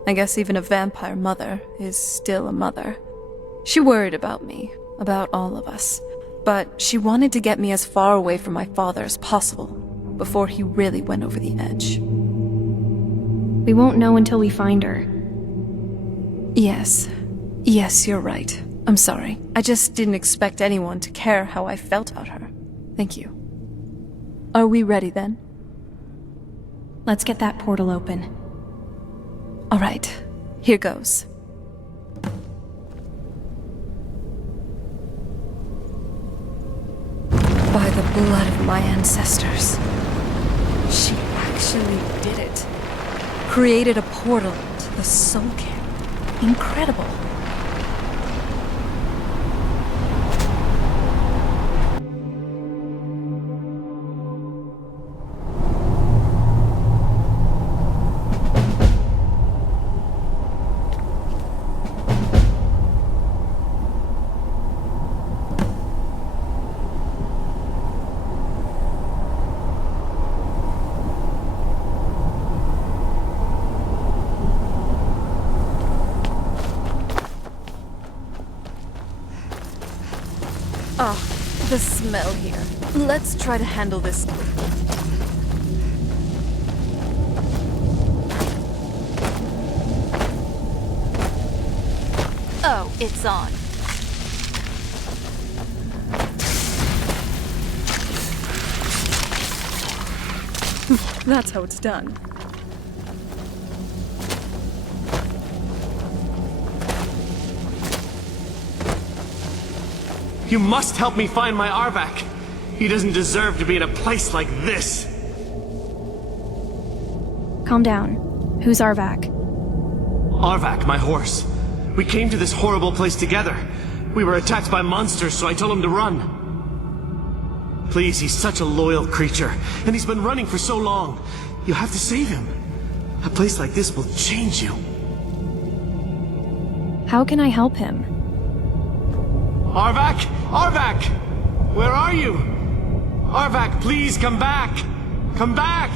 I guess even a vampire mother is still a mother. She worried about me, about all of us. but she wanted to get me as far away from my father as possible, before he really went over the edge. We won't know until we find her. Yes. Yes, you're right. I'm sorry. I just didn't expect anyone to care how I felt about her. Thank you. Are we ready then? Let's get that portal open. All right. Here goes. By the blood of my ancestors. She actually did it. Created a portal to the Soul Camp. Incredible. Ah, the smell here. Let's try to handle this quickly. Oh, it's on. That's how it's done. You must help me find my Arvak. He doesn't deserve to be in a place like this. Calm down. Who's Arvak? Arvak, my horse. We came to this horrible place together. We were attacked by monsters, so I told him to run. Please, he's such a loyal creature, and he's been running for so long. You have to save him. A place like this will change you. How can I help him? Arvak! Arvak! Where are you? Arvak, please come back! Come back!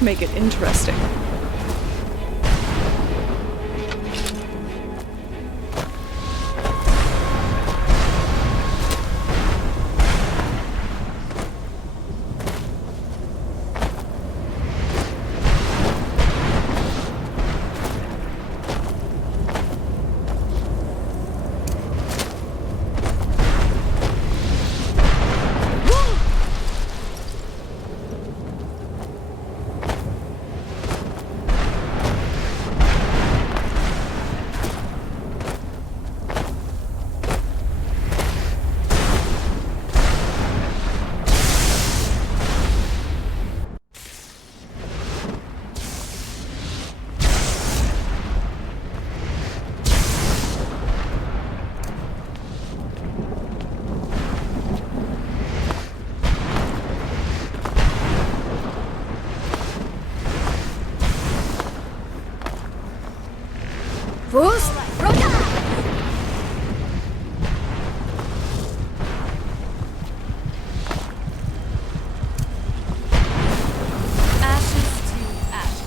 Just make it interesting. Fools, roda! Ashes to ashes.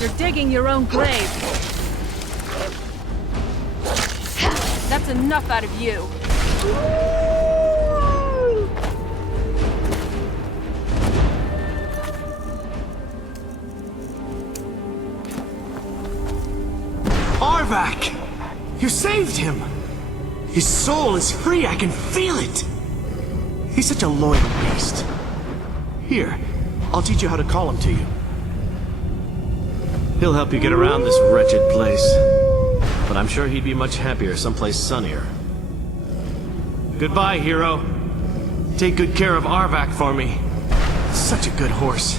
You're digging your own grave. That's enough out of you. Arvak! You saved him! His soul is free, I can feel it! He's such a loyal beast. Here, I'll teach you how to call him to you. He'll help you get around this wretched place. But I'm sure he'd be much happier someplace sunnier. Goodbye, hero. Take good care of Arvak for me. Such a good horse.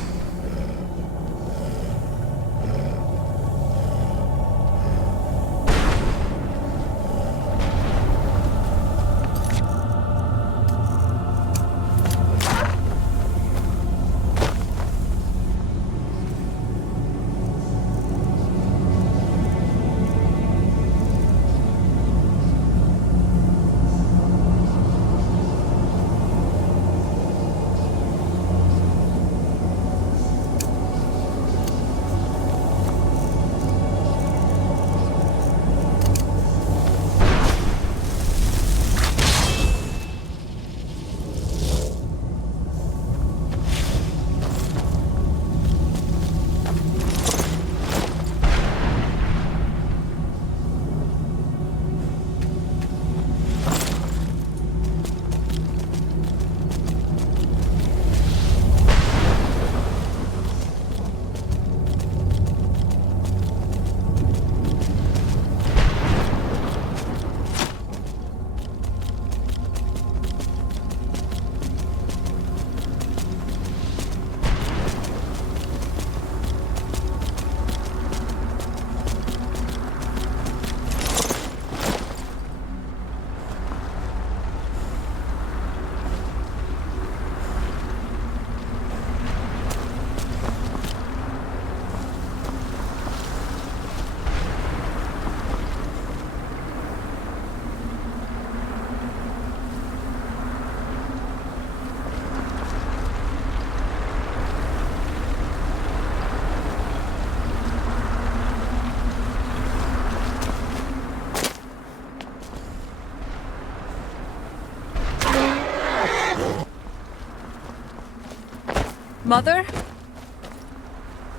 Mother?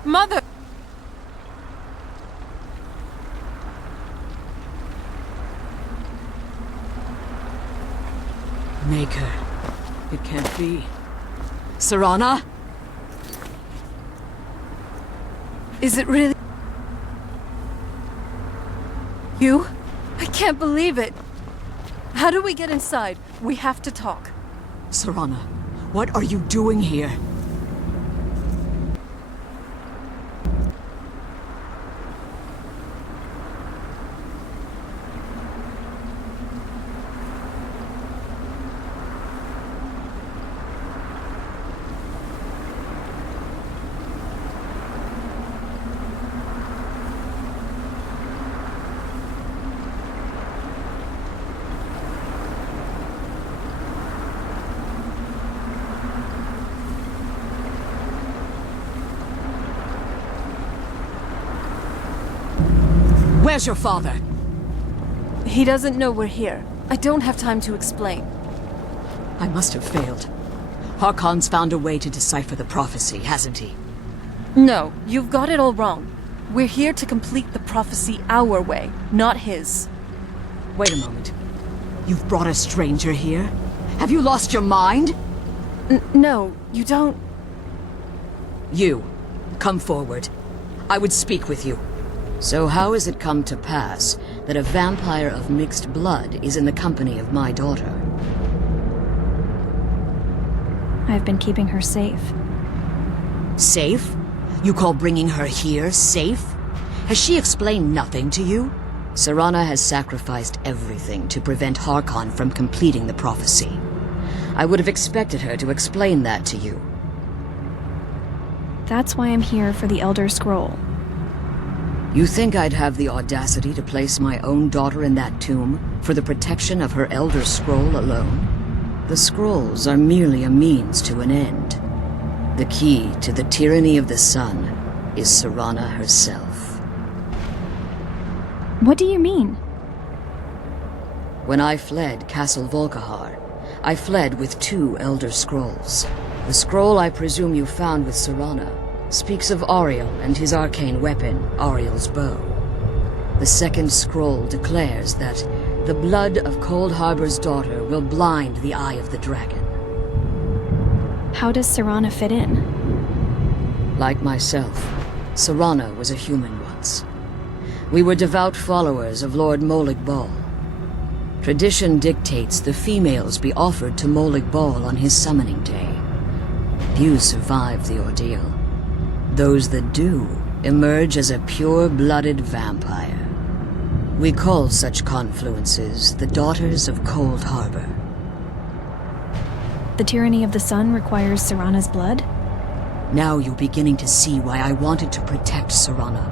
Mother! Maker. It can't be. Serana? Is it really... you? I can't believe it. How do we get inside? We have to talk. Serana, what are you doing here? Where's your father? He doesn't know we're here. I don't have time to explain. I must have failed. Harkon's found a way to decipher the prophecy, hasn't he? No, you've got it all wrong. We're here to complete the prophecy our way, not his. Wait a moment. You've brought a stranger here? Have you lost your mind? No, you don't... You, come forward. I would speak with you. So how has it come to pass that a vampire of mixed blood is in the company of my daughter? I've been keeping her safe. Safe? You call bringing her here safe? Has she explained nothing to you? Serana has sacrificed everything to prevent Harkon from completing the prophecy. I would have expected her to explain that to you. That's why I'm here for the Elder Scroll. You think I'd have the audacity to place my own daughter in that tomb for the protection of her Elder Scroll alone? The scrolls are merely a means to an end. The key to the tyranny of the sun is Serana herself. What do you mean? When I fled Castle Volkihar, I fled with 2 Elder Scrolls. The scroll I presume you found with Serana speaks of Ariel and his arcane weapon, Ariel's bow. The second scroll declares that the blood of Cold Harbor's daughter will blind the eye of the dragon. How does Serana fit in? Like myself, Serana was a human once. We were devout followers of Lord Molig Bal. Tradition dictates the females be offered to Molig Bal on his summoning day. Few survive the ordeal. Those that do emerge as a pure-blooded vampire. We call such confluences the Daughters of Cold Harbor. The tyranny of the sun requires Serana's blood? Now you're beginning to see why I wanted to protect Serana,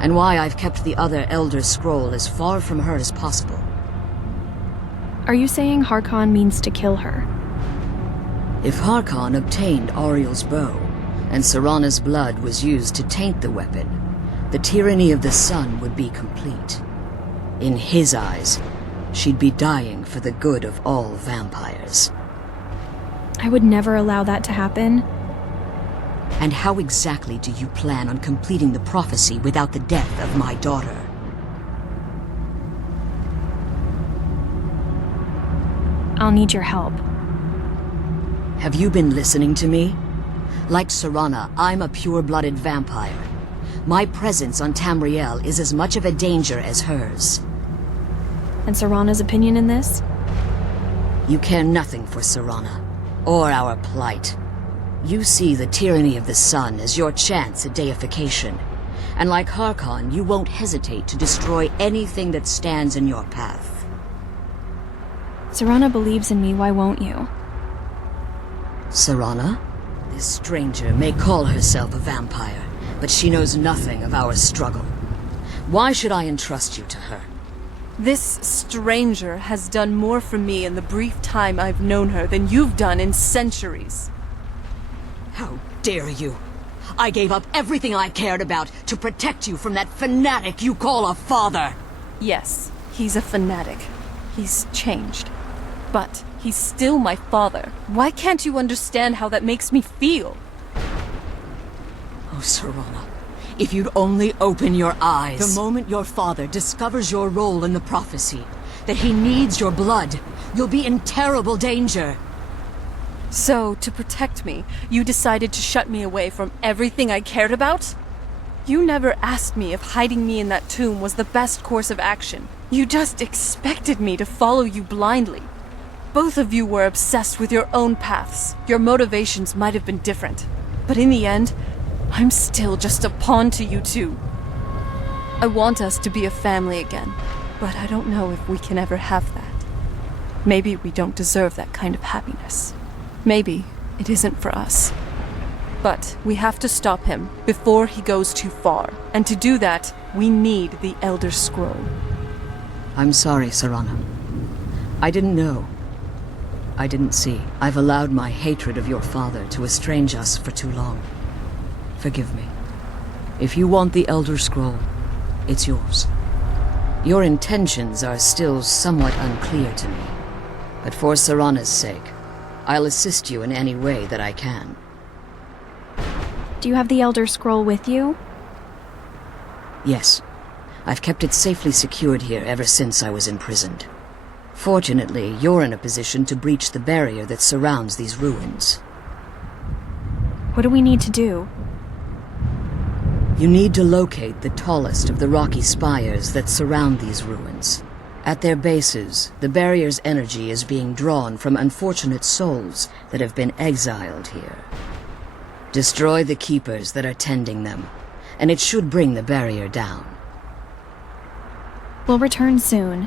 and why I've kept the other Elder Scroll as far from her as possible. Are you saying Harkon means to kill her? If Harkon obtained Ariel's bow, and Serana's blood was used to taint the weapon, the tyranny of the sun would be complete. In his eyes, she'd be dying for the good of all vampires. I would never allow that to happen. And how exactly do you plan on completing the prophecy without the death of my daughter? I'll need your help. Have you been listening to me? Like Serana, I'm a pure-blooded vampire. My presence on Tamriel is as much of a danger as hers. And Serana's opinion in this? You care nothing for Serana, or our plight. You see the tyranny of the sun as your chance at deification. And like Harkon, you won't hesitate to destroy anything that stands in your path. Serana believes in me, why won't you? Serana? This stranger may call herself a vampire, but she knows nothing of our struggle. Why should I entrust you to her? This stranger has done more for me in the brief time I've known her than you've done in centuries. How dare you! I gave up everything I cared about to protect you from that fanatic you call a father! Yes, he's a fanatic. He's changed. But he's still my father. Why can't you understand how that makes me feel? Oh, Serana, if you'd only open your eyes. The moment your father discovers your role in the prophecy, that he needs your blood, you'll be in terrible danger. So, to protect me, you decided to shut me away from everything I cared about? You never asked me if hiding me in that tomb was the best course of action. You just expected me to follow you blindly. Both of you were obsessed with your own paths. Your motivations might have been different. But in the end, I'm still just a pawn to you two. I want us to be a family again, but I don't know if we can ever have that. Maybe we don't deserve that kind of happiness. Maybe it isn't for us. But we have to stop him before he goes too far. And to do that, we need the Elder Scroll. I'm sorry, Serana. I didn't know. I didn't see. I've allowed my hatred of your father to estrange us for too long. Forgive me. If you want the Elder Scroll, it's yours. Your intentions are still somewhat unclear to me. But for Serana's sake, I'll assist you in any way that I can. Do you have the Elder Scroll with you? Yes. I've kept it safely secured here ever since I was imprisoned. Fortunately, you're in a position to breach the barrier that surrounds these ruins. What do we need to do? You need to locate the tallest of the rocky spires that surround these ruins. At their bases, the barrier's energy is being drawn from unfortunate souls that have been exiled here. Destroy the keepers that are tending them, and it should bring the barrier down. We'll return soon.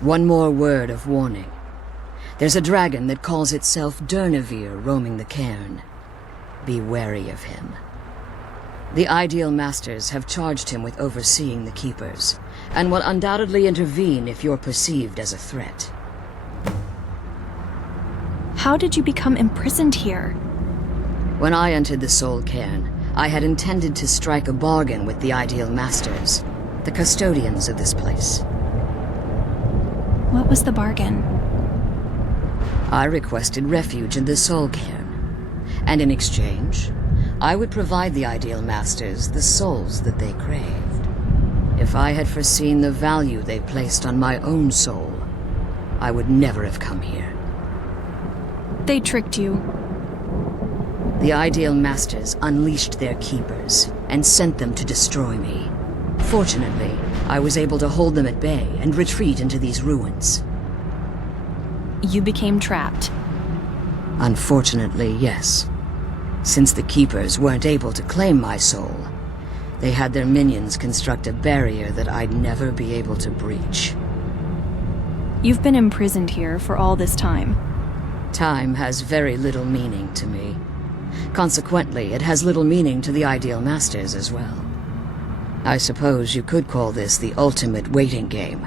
One more word of warning. There's a dragon that calls itself Durnevere roaming the cairn. Be wary of him. The Ideal Masters have charged him with overseeing the keepers, and will undoubtedly intervene if you're perceived as a threat. How did you become imprisoned here? When I entered the Soul Cairn, I had intended to strike a bargain with the Ideal Masters, the custodians of this place. What was the bargain? I requested refuge in the Soul Cairn, and in exchange, I would provide the Ideal Masters the souls that they craved. If I had foreseen the value they placed on my own soul, I would never have come here. They tricked you. The Ideal Masters unleashed their keepers and sent them to destroy me. Fortunately, I was able to hold them at bay and retreat into these ruins. You became trapped. Unfortunately, yes. Since the keepers weren't able to claim my soul, they had their minions construct a barrier that I'd never be able to breach. You've been imprisoned here for all this time. Time has very little meaning to me. Consequently, it has little meaning to the Ideal Masters as well. I suppose you could call this the ultimate waiting game,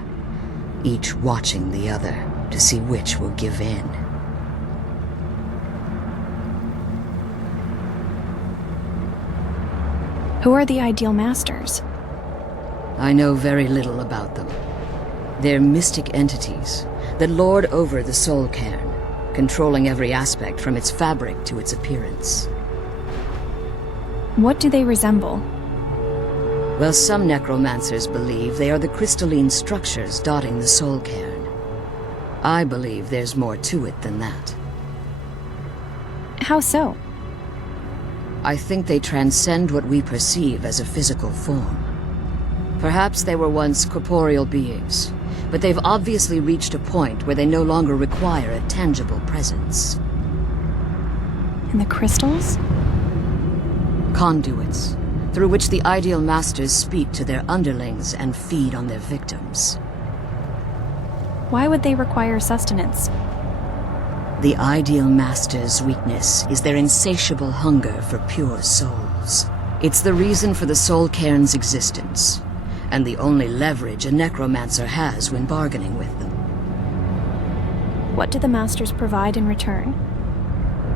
each watching the other to see which will give in. Who are the Ideal Masters? I know very little about them. They're mystic entities that lord over the Soul Cairn, controlling every aspect from its fabric to its appearance. What do they resemble? Well, some necromancers believe they are the crystalline structures dotting the Soul Cairn. I believe there's more to it than that. How so? I think they transcend what we perceive as a physical form. Perhaps they were once corporeal beings, but they've obviously reached a point where they no longer require a tangible presence. And the crystals? Conduits, through which the Ideal Masters speak to their underlings and feed on their victims. Why would they require sustenance? The Ideal Masters' weakness is their insatiable hunger for pure souls. It's the reason for the Soul Cairn's existence, and the only leverage a necromancer has when bargaining with them. What do the Masters provide in return?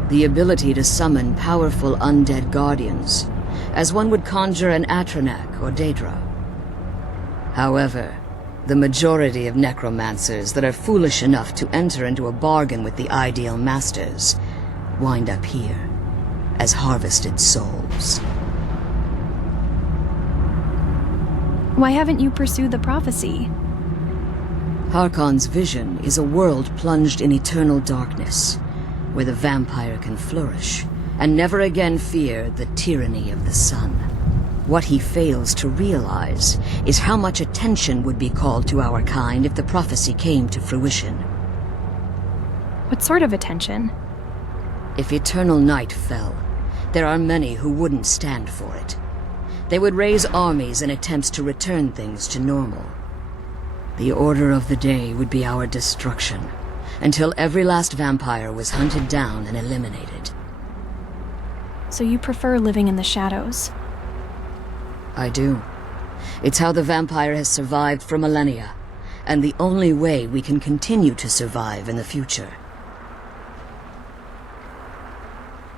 The ability to summon powerful undead guardians, as one would conjure an Atronak or Daedra. However, the majority of necromancers that are foolish enough to enter into a bargain with the Ideal Masters wind up here, as harvested souls. Why haven't you pursued the prophecy? Harkon's vision is a world plunged in eternal darkness, where the vampire can flourish, and never again fear the tyranny of the sun. What he fails to realize is how much attention would be called to our kind if the prophecy came to fruition. What sort of attention? If eternal night fell, there are many who wouldn't stand for it. They would raise armies in attempts to return things to normal. The order of the day would be our destruction, until every last vampire was hunted down and eliminated. So you prefer living in the shadows? I do. It's how the vampire has survived for millennia, and the only way we can continue to survive in the future.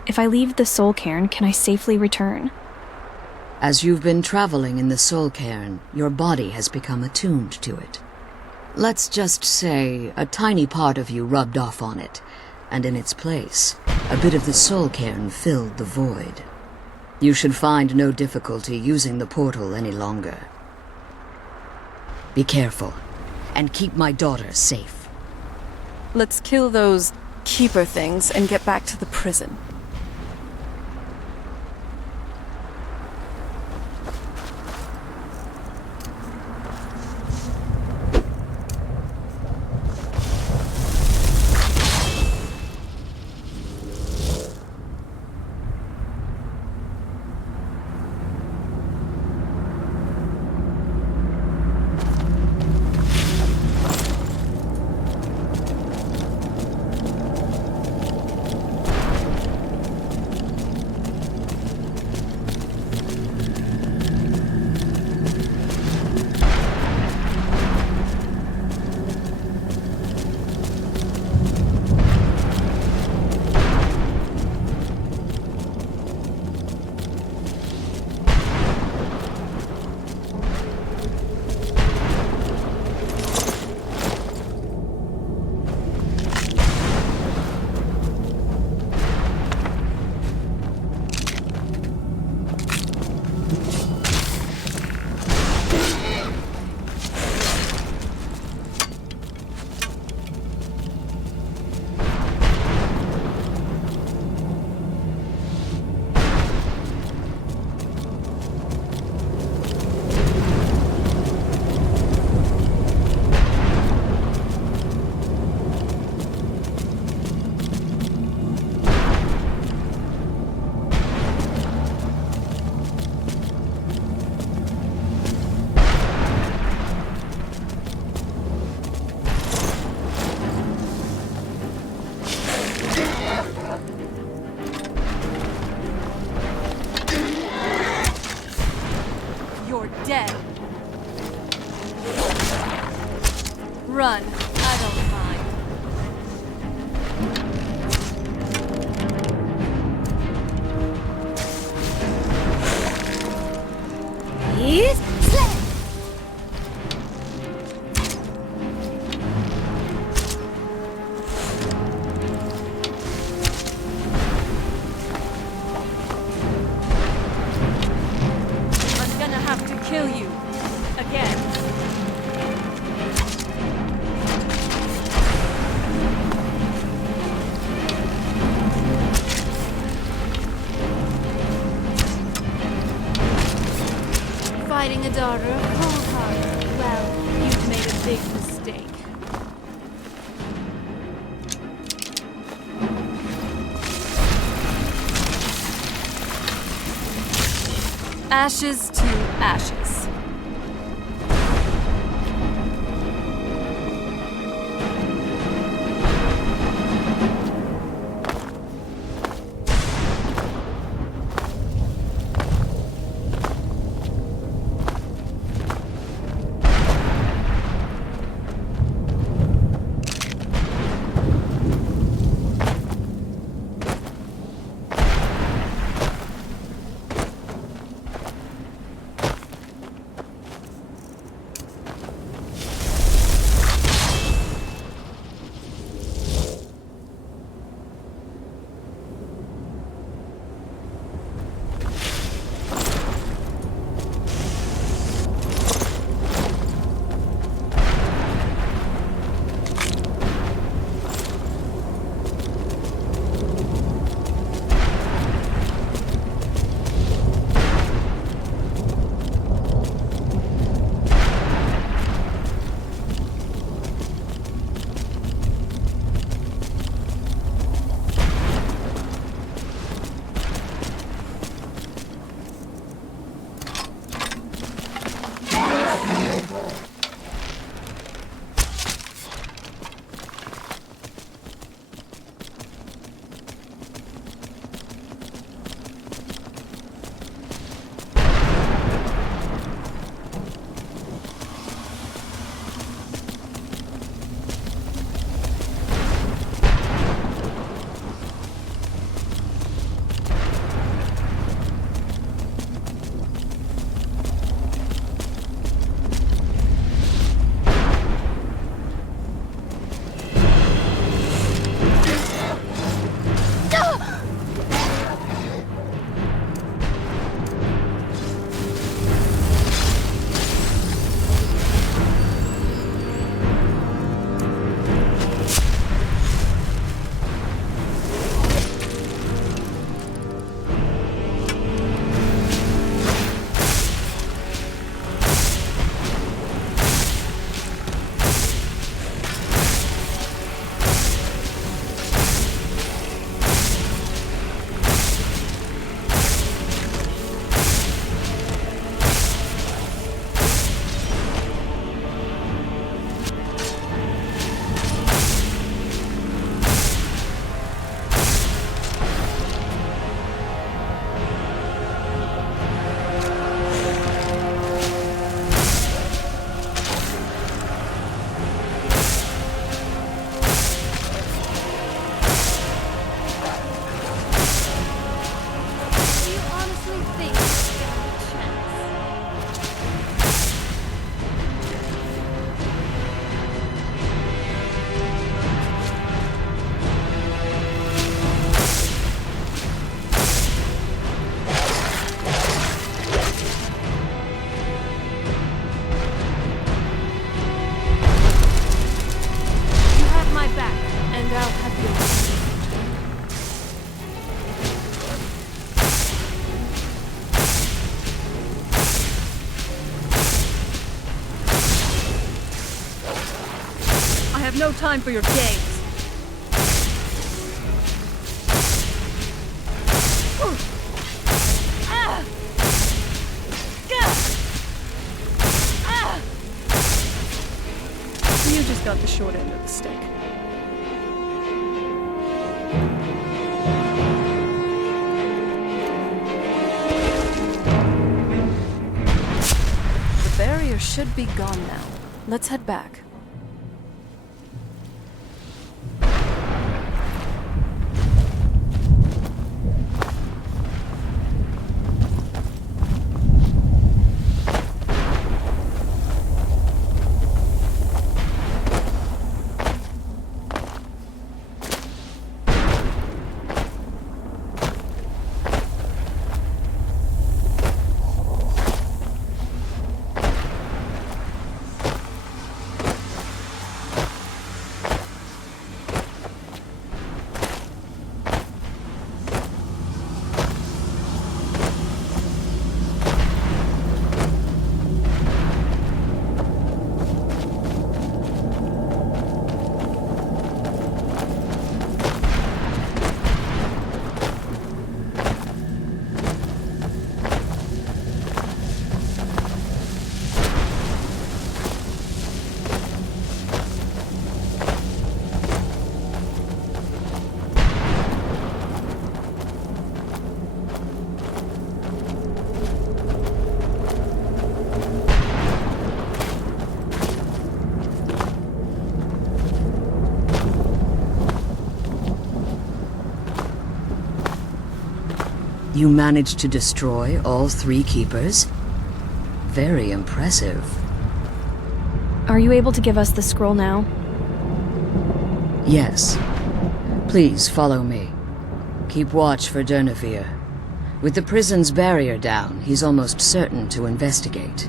If I leave the Soul Cairn, can I safely return? As you've been traveling in the Soul Cairn, your body has become attuned to it. Let's just say a tiny part of you rubbed off on it, and in its place, a bit of the Soul Cairn filled the void. You should find no difficulty using the portal any longer. Be careful, and keep my daughter safe. Let's kill those keeper things and get back to the prison. Dead. Run. I don't mind. Yes, slay. Kill you. Again. Fighting a daughter of Coldheart. Well, you've made a big mistake. Ashes to ashes. There's no time for your games. You just got the short end of the stick. The barrier should be gone now. Let's head back. You managed to destroy all 3 keepers? Very impressive. Are you able to give us the scroll now? Yes. Please follow me. Keep watch for Durnevere. With the prison's barrier down, he's almost certain to investigate.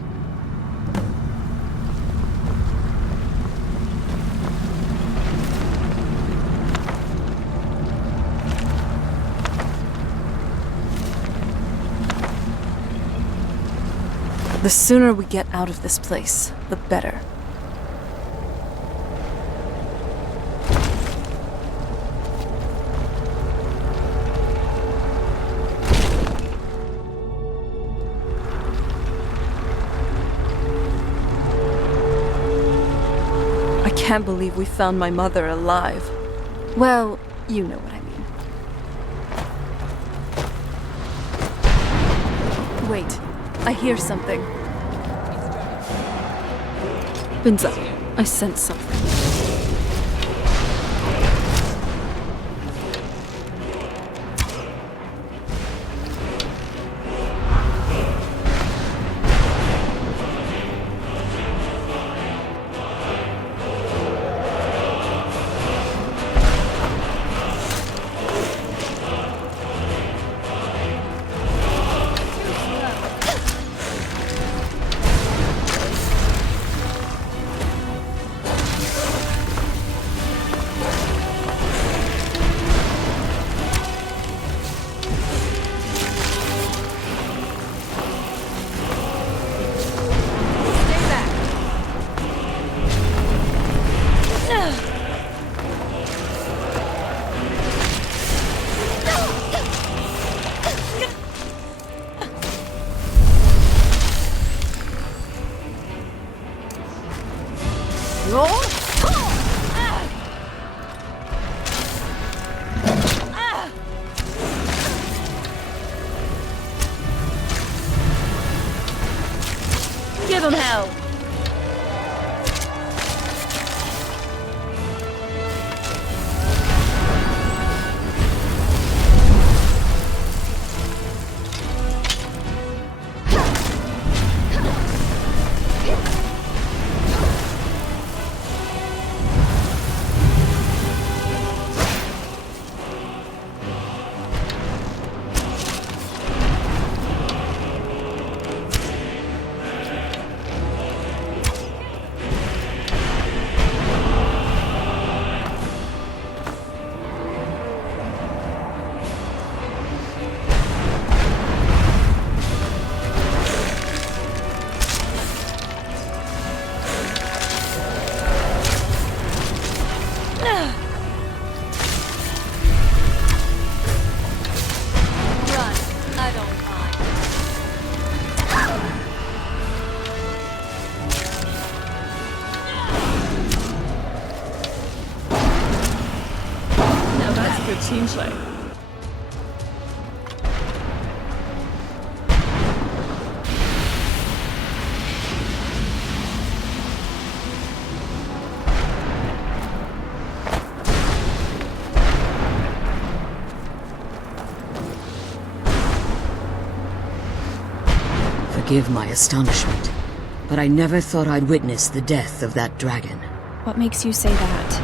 The sooner we get out of this place, the better. I can't believe we found my mother alive. Well, you know what I mean. Wait. I hear something. Binza, I sense something. Give him hell! 青水。 Forgive my astonishment, but I never thought I'd witness the death of that dragon. What makes you say that?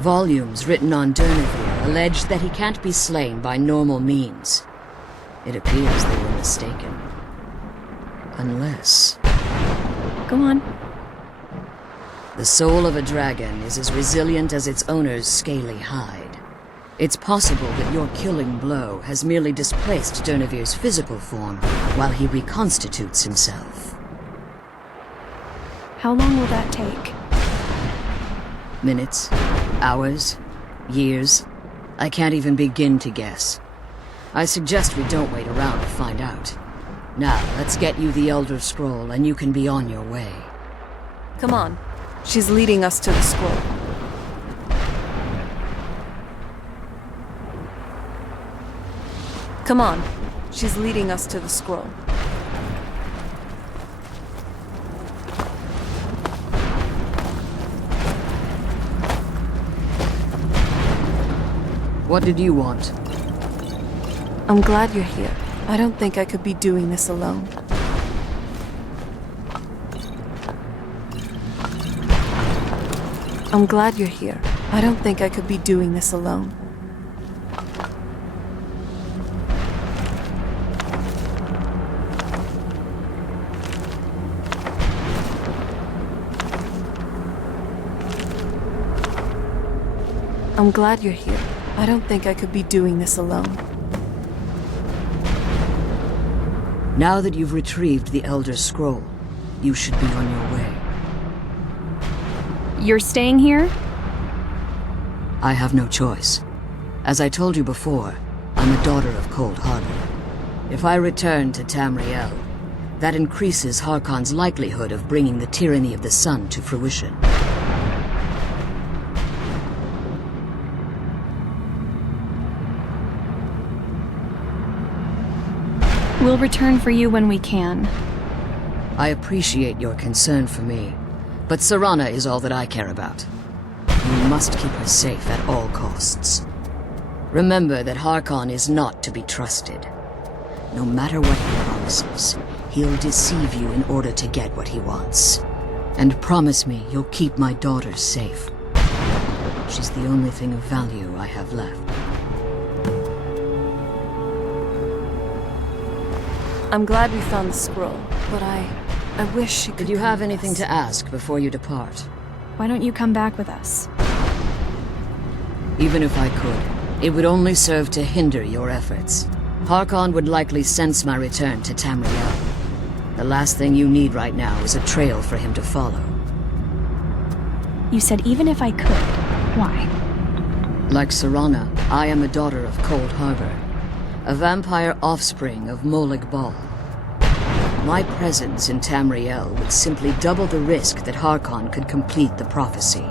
Volumes written on Durnevere allege that he can't be slain by normal means. It appears they were mistaken. Unless... Go on. The soul of a dragon is as resilient as its owner's scaly hide. It's possible that your killing blow has merely displaced Durnevere's physical form while he reconstitutes himself. How long will that take? Minutes, hours, years. I can't even begin to guess. I suggest we don't wait around to find out. Now, let's get you the Elder Scroll and you can be on your way. Come on. She's leading us to the scroll. Come on. She's leading us to the scroll. What did you want? I'm glad you're here. I don't think I could be doing this alone. I'm glad you're here. I don't think I could be doing this alone. I'm glad you're here. I don't think I could be doing this alone. Now that you've retrieved the Elder Scroll, you should be on your way. You're staying here? I have no choice. As I told you before, I'm a daughter of Cold Harbor. If I return to Tamriel, that increases Harkon's likelihood of bringing the tyranny of the sun to fruition. We'll return for you when we can. I appreciate your concern for me, but Serana is all that I care about. You must keep her safe at all costs. Remember that Harkon is not to be trusted. No matter what he promises, he'll deceive you in order to get what he wants. And promise me you'll keep my daughter safe. She's the only thing of value I have left. I'm glad we found the scroll, but I wish she could. Did you have anything to ask before you depart? Why don't you come back with us? Even if I could, it would only serve to hinder your efforts. Harkon would likely sense my return to Tamriel. The last thing you need right now is a trail for him to follow. You said even if I could. Why? Like Serana, I am a daughter of Cold Harbor, a vampire offspring of Molig Bal. My presence in Tamriel would simply double the risk that Harkon could complete the prophecy.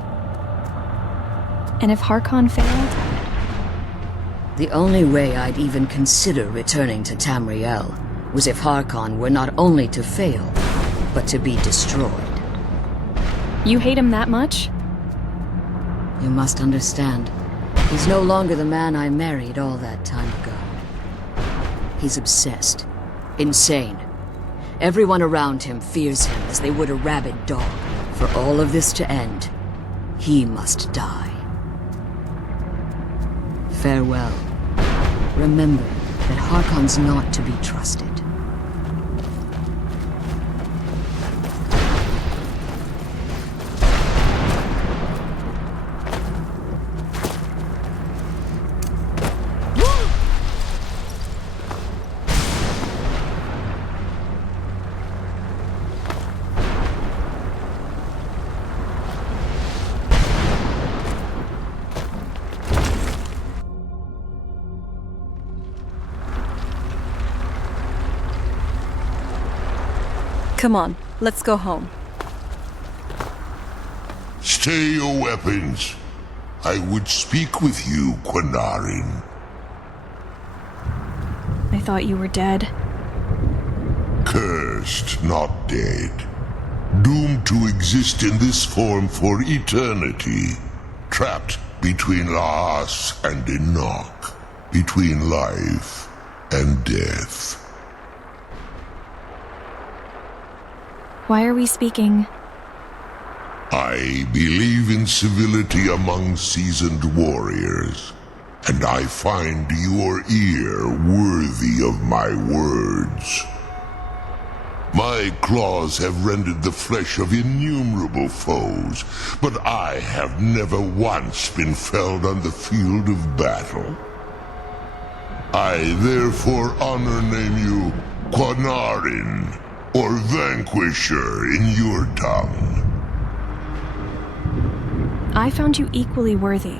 And if Harkon failed? The only way I'd even consider returning to Tamriel was if Harkon were not only to fail, but to be destroyed. You hate him that much? You must understand, he's no longer the man I married all that time ago. He's obsessed. Insane. Everyone around him fears him as they would a rabid dog. For all of this to end, he must die. Farewell. Remember that Harkon's not to be trusted. Come on, let's go home. Stay your weapons. I would speak with you, Quinarin. I thought you were dead. Cursed, not dead. Doomed to exist in this form for eternity. Trapped between Laas and Enoch. Between life and death. Why are we speaking? I believe in civility among seasoned warriors, and I find your ear worthy of my words. My claws have rended the flesh of innumerable foes, but I have never once been felled on the field of battle. I therefore honor name you Quinarin, or Vanquisher in your tongue. I found you equally worthy.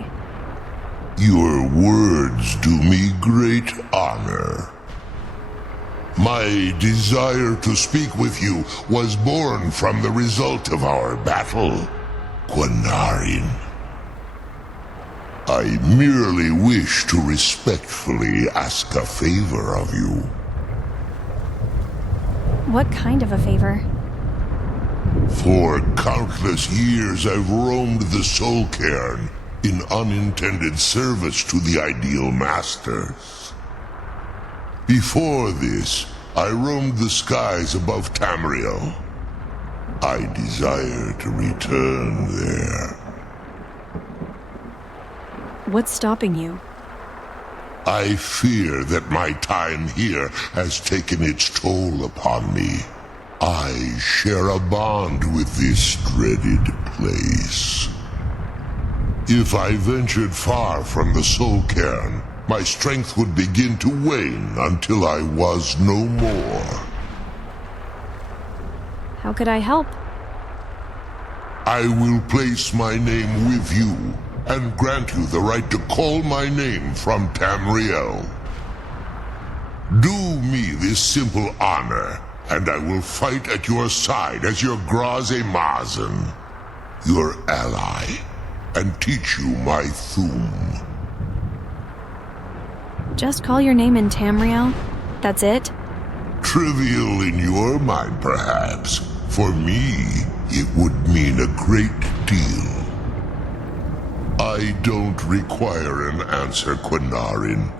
Your words do me great honor. My desire to speak with you was born from the result of our battle, Quinarin. I merely wish to respectfully ask a favor of you. What kind of a favor? For countless years I've roamed the Soul Cairn in unintended service to the Ideal Masters. Before this, I roamed the skies above Tamriel. I desire to return there. What's stopping you? I fear that my time here has taken its toll upon me. I share a bond with this dreaded place. If I ventured far from the Soul Cairn, my strength would begin to wane until I was no more. How could I help? I will place my name with you and grant you the right to call my name from Tamriel. Do me this simple honor, and I will fight at your side as your Graze Mazen, your ally, and teach you my Thum. Just call your name in Tamriel? That's it? Trivial in your mind, perhaps. For me, it would mean a great deal. I don't require an answer, Quinarin.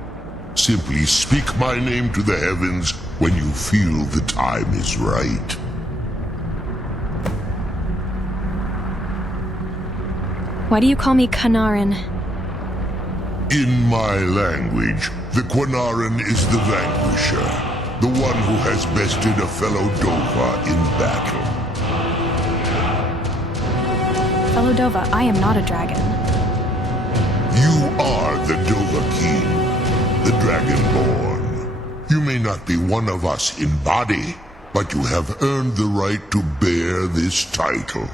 Simply speak my name to the heavens when you feel the time is right. Why do you call me Quinarin? In my language, the Quinarin is the vanquisher, the one who has bested a fellow Dova in battle. Fellow Dova, I am not a dragon. You are the Dova King, the Dragonborn. You may not be one of us in body, but you have earned the right to bear this title.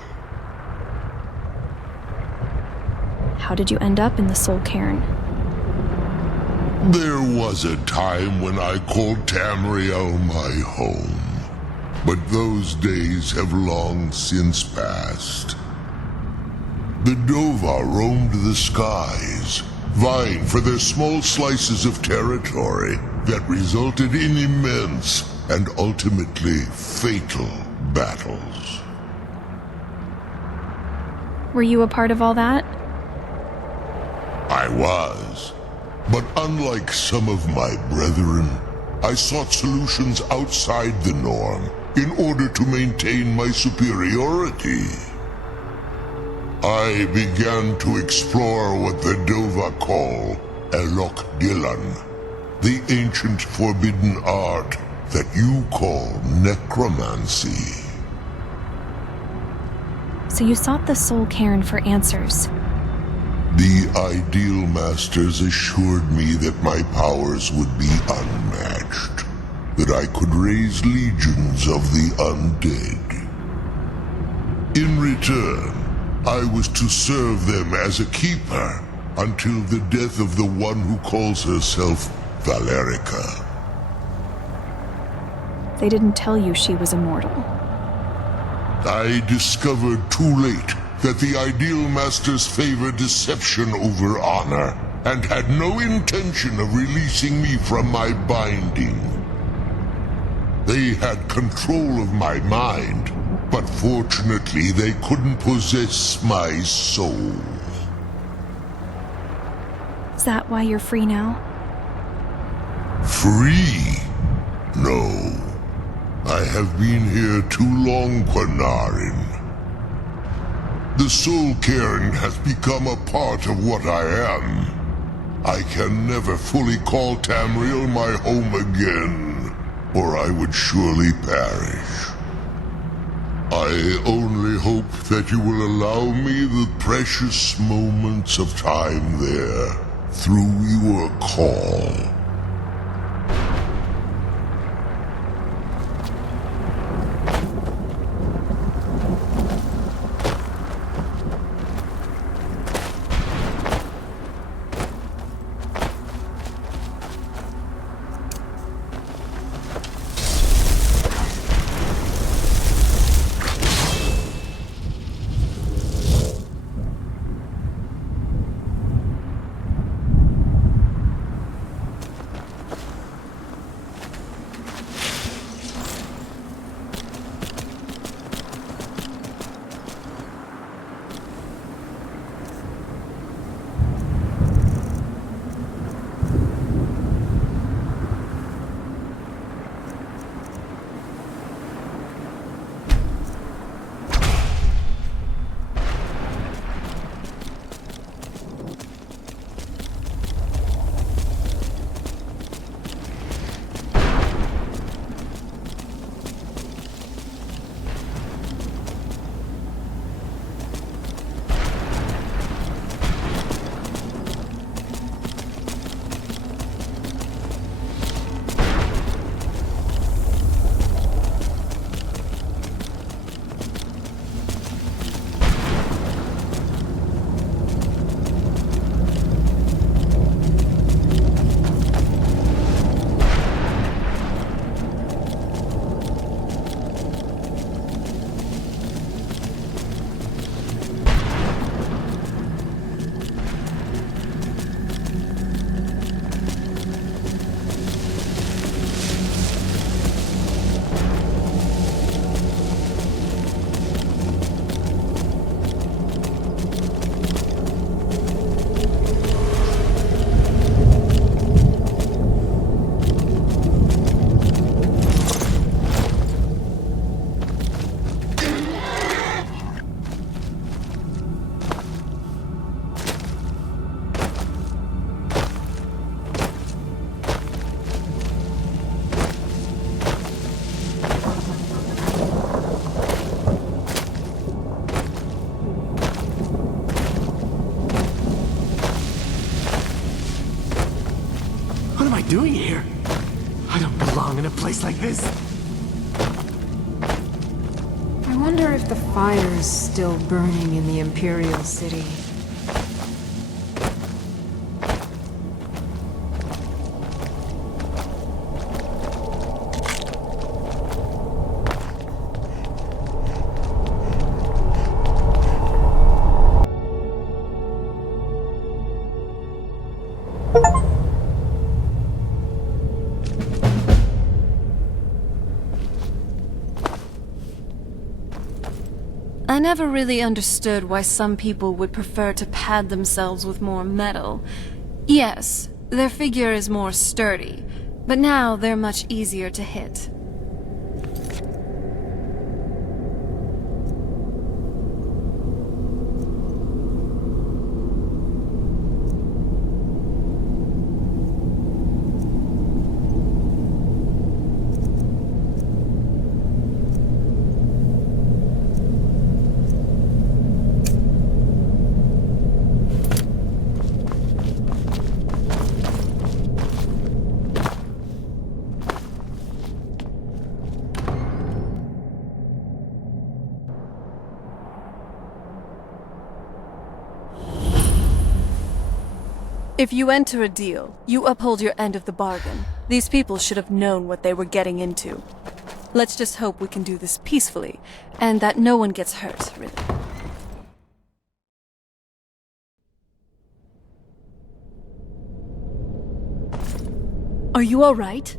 How did you end up in the Soul Cairn? There was a time when I called Tamriel my home, but those days have long since passed. The Dova roamed the skies, vying for their small slices of territory that resulted in immense and ultimately fatal battles. Were you a part of all that? I was. But unlike some of my brethren, I sought solutions outside the norm in order to maintain my superiority. I began to explore what the Dova call Elok Dilan, the ancient forbidden art that you call necromancy. So you sought the Soul Cairn for answers. The Ideal Masters assured me that my powers would be unmatched, that I could raise legions of the undead. In return, I was to serve them as a keeper until the death of the one who calls herself Valerica. They didn't tell you she was immortal. I discovered too late that the Ideal Masters favor deception over honor, and had no intention of releasing me from my binding. They had control of my mind, but fortunately they couldn't possess my soul. Is that why you're free now? Free? No. I have been here too long, Quanarin. The Soul Cairn has become a part of what I am. I can never fully call Tamriel my home again, or I would surely perish. I only hope that you will allow me the precious moments of time there, through your call. What am I doing here? I don't belong in a place like this. I wonder if the fire's still burning in the Imperial City. I never really understood why some people would prefer to pad themselves with more metal. Yes, their figure is more sturdy, but now they're much easier to hit. If you enter a deal, you uphold your end of the bargain. These people should have known what they were getting into. Let's just hope we can do this peacefully, and that no one gets hurt, really. Are you all right?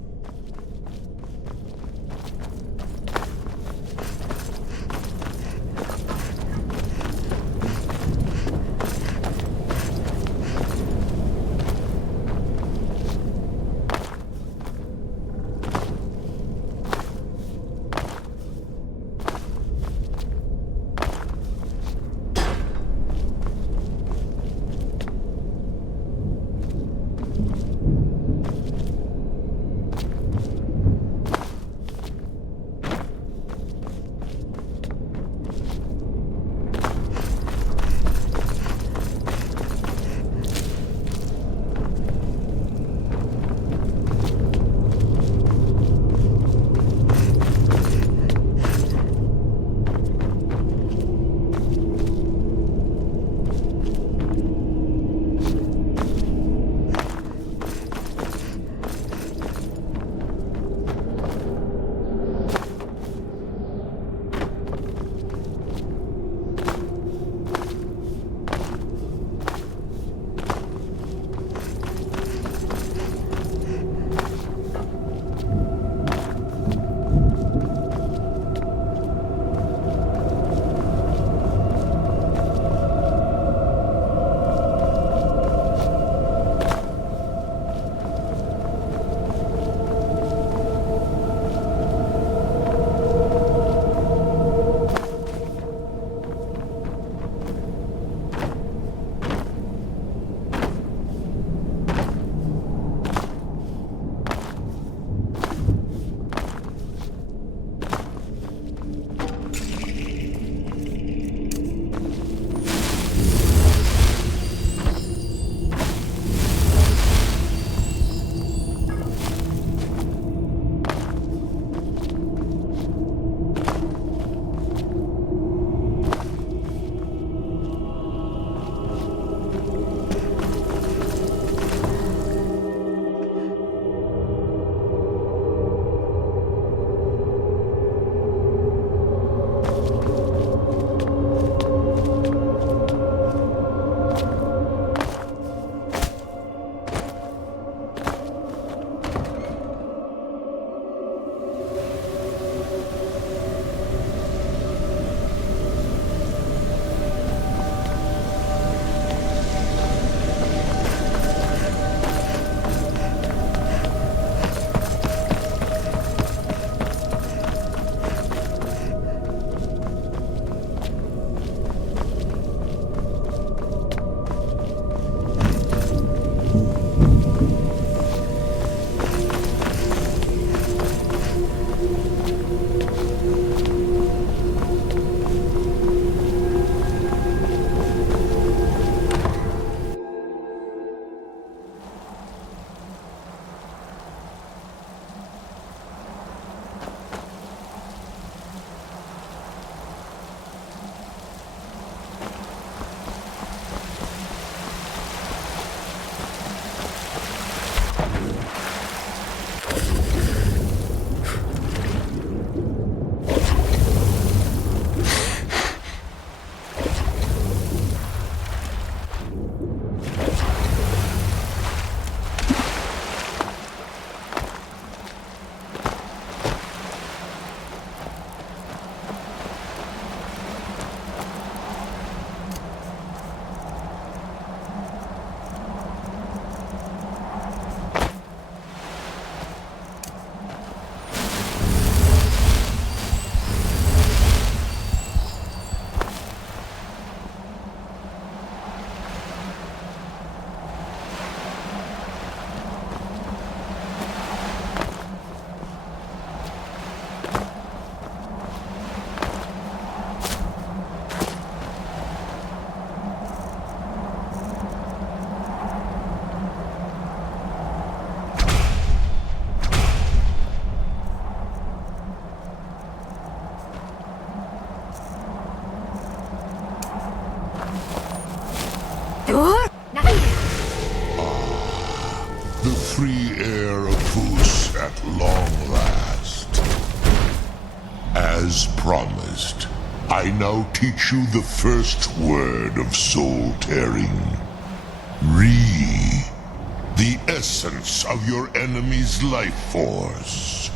free air of Foos at long last. As promised, I now teach you the first word of soul-tearing. Re. the essence of your enemy's life force.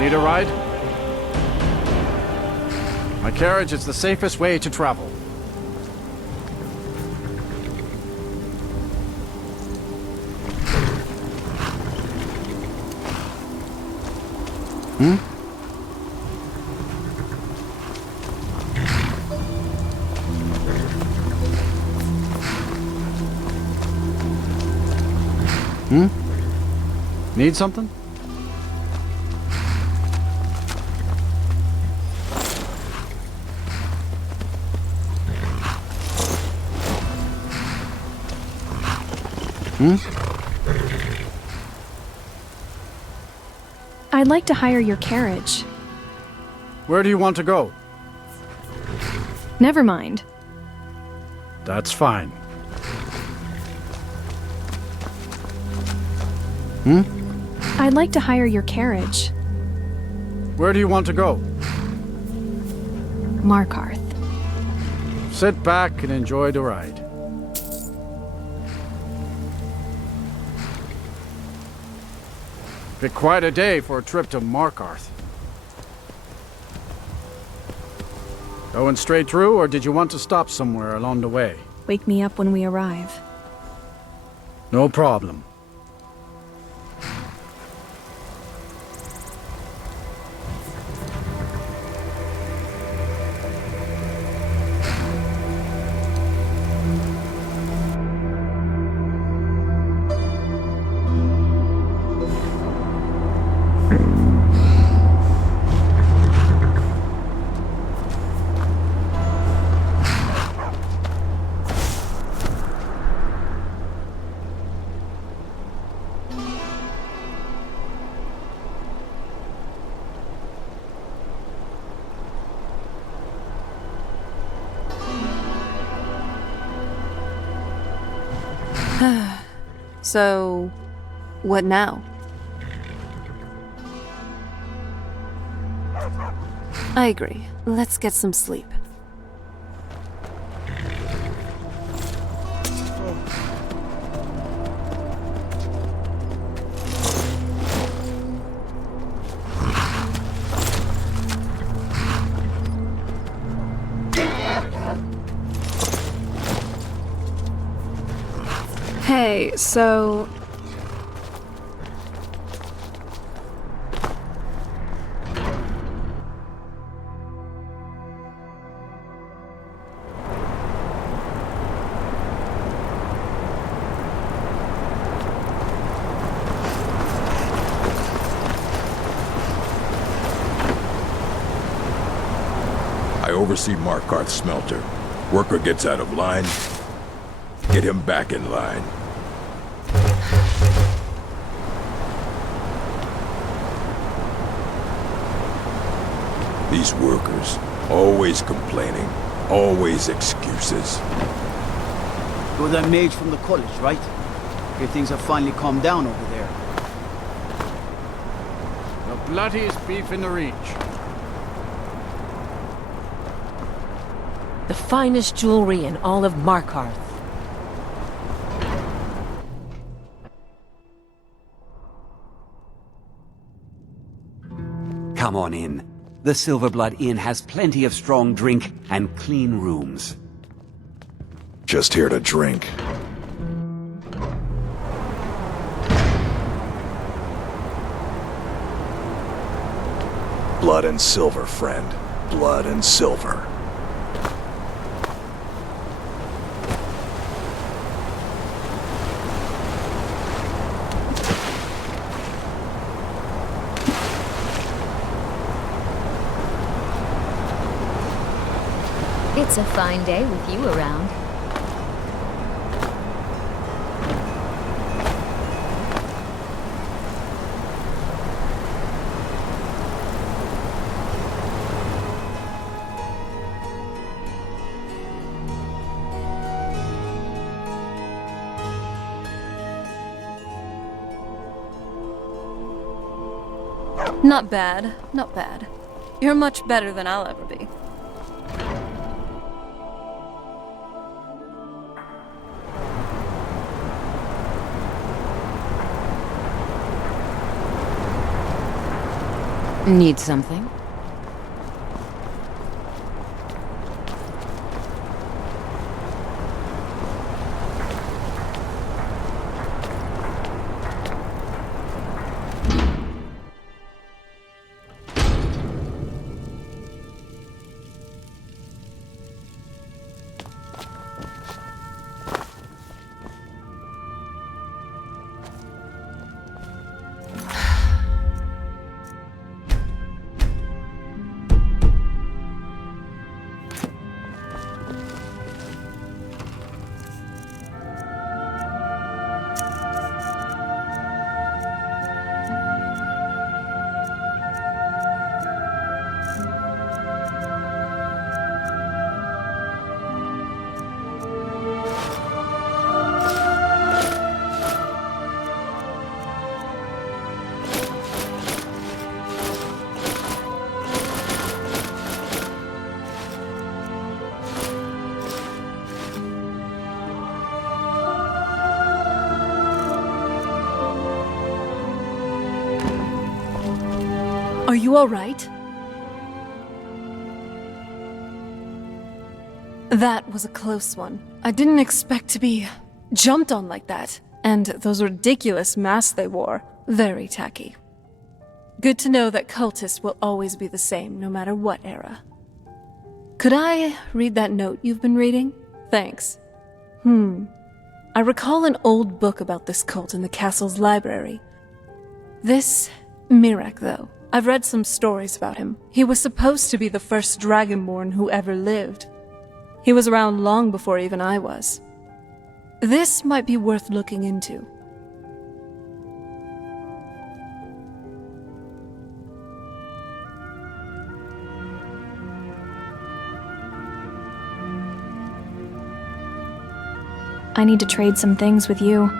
Need a ride? My carriage is the safest way to travel. Hmm? Hmm? Need something? Hmm? I'd like to hire your carriage. Where do you want to go? Never mind. That's fine. Hmm? I'd like to hire your carriage. Where do you want to go? Markarth. Sit back and enjoy the ride. Be quite a day for a trip to Markarth. Going straight through, or did you want to stop somewhere along the way? Wake me up when we arrive. No problem. So, what now? I agree. Let's get some sleep. Hey, so... I oversee Markarth's smelter. Worker gets out of line, get him back in line. These workers, always complaining, always excuses. You're that mage from the college, right? Okay, things have finally calmed down over there. The bloodiest beef in the Reach. The finest jewelry in all of Markarth. Come on in. The Silverblood Inn has plenty of strong drink and clean rooms. Just here to drink. Blood and silver, friend. Blood and silver. It's a fine day with you around. Not bad, not bad. You're much better than I'll ever be. Need something? Are you alright? That was a close one. I didn't expect to be jumped on like that. And those ridiculous masks they wore, very tacky. Good to know that cultists will always be the same, no matter what era. Could I read that note you've been reading? Thanks. I recall an old book about this cult in the castle's library. This Mirek, though. I've read some stories about him. He was supposed to be the first Dragonborn who ever lived. He was around long before even I was. This might be worth looking into. I need to trade some things with you.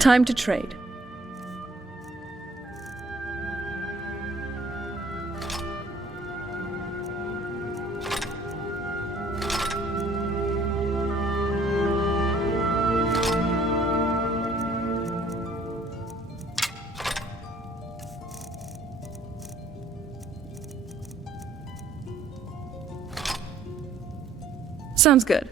Time to trade. Sounds good.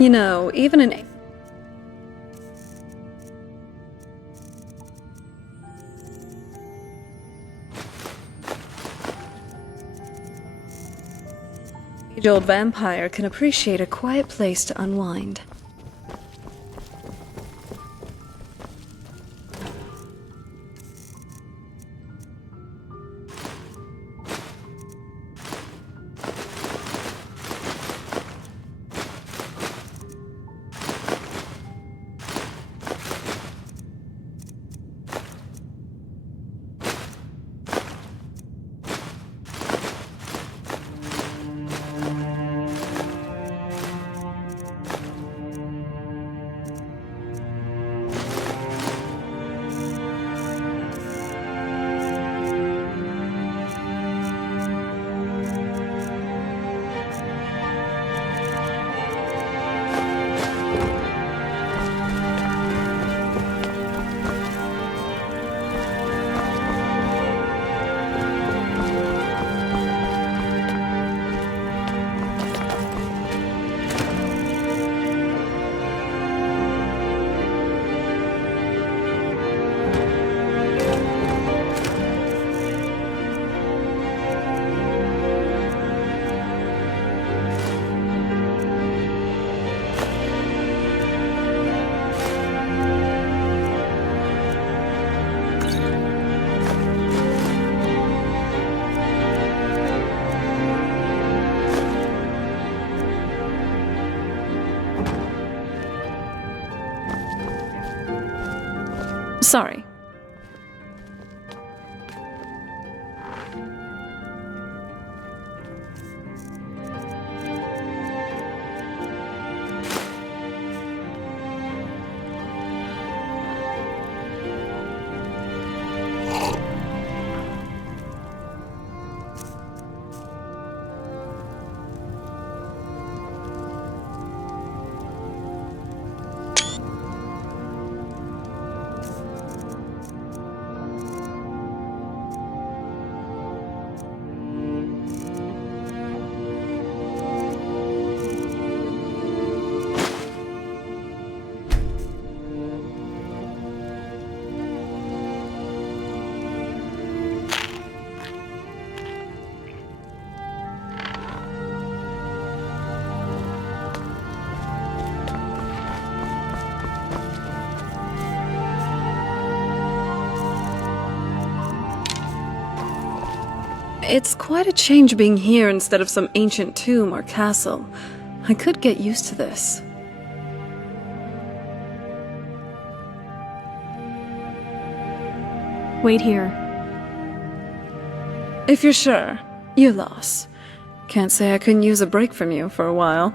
You know, even an age-old vampire can appreciate a quiet place to unwind. Sorry. It's quite a change being here instead of some ancient tomb or castle. I could get used to this. Wait here. If you're sure, you lost. Can't say I couldn't use a break from you for a while.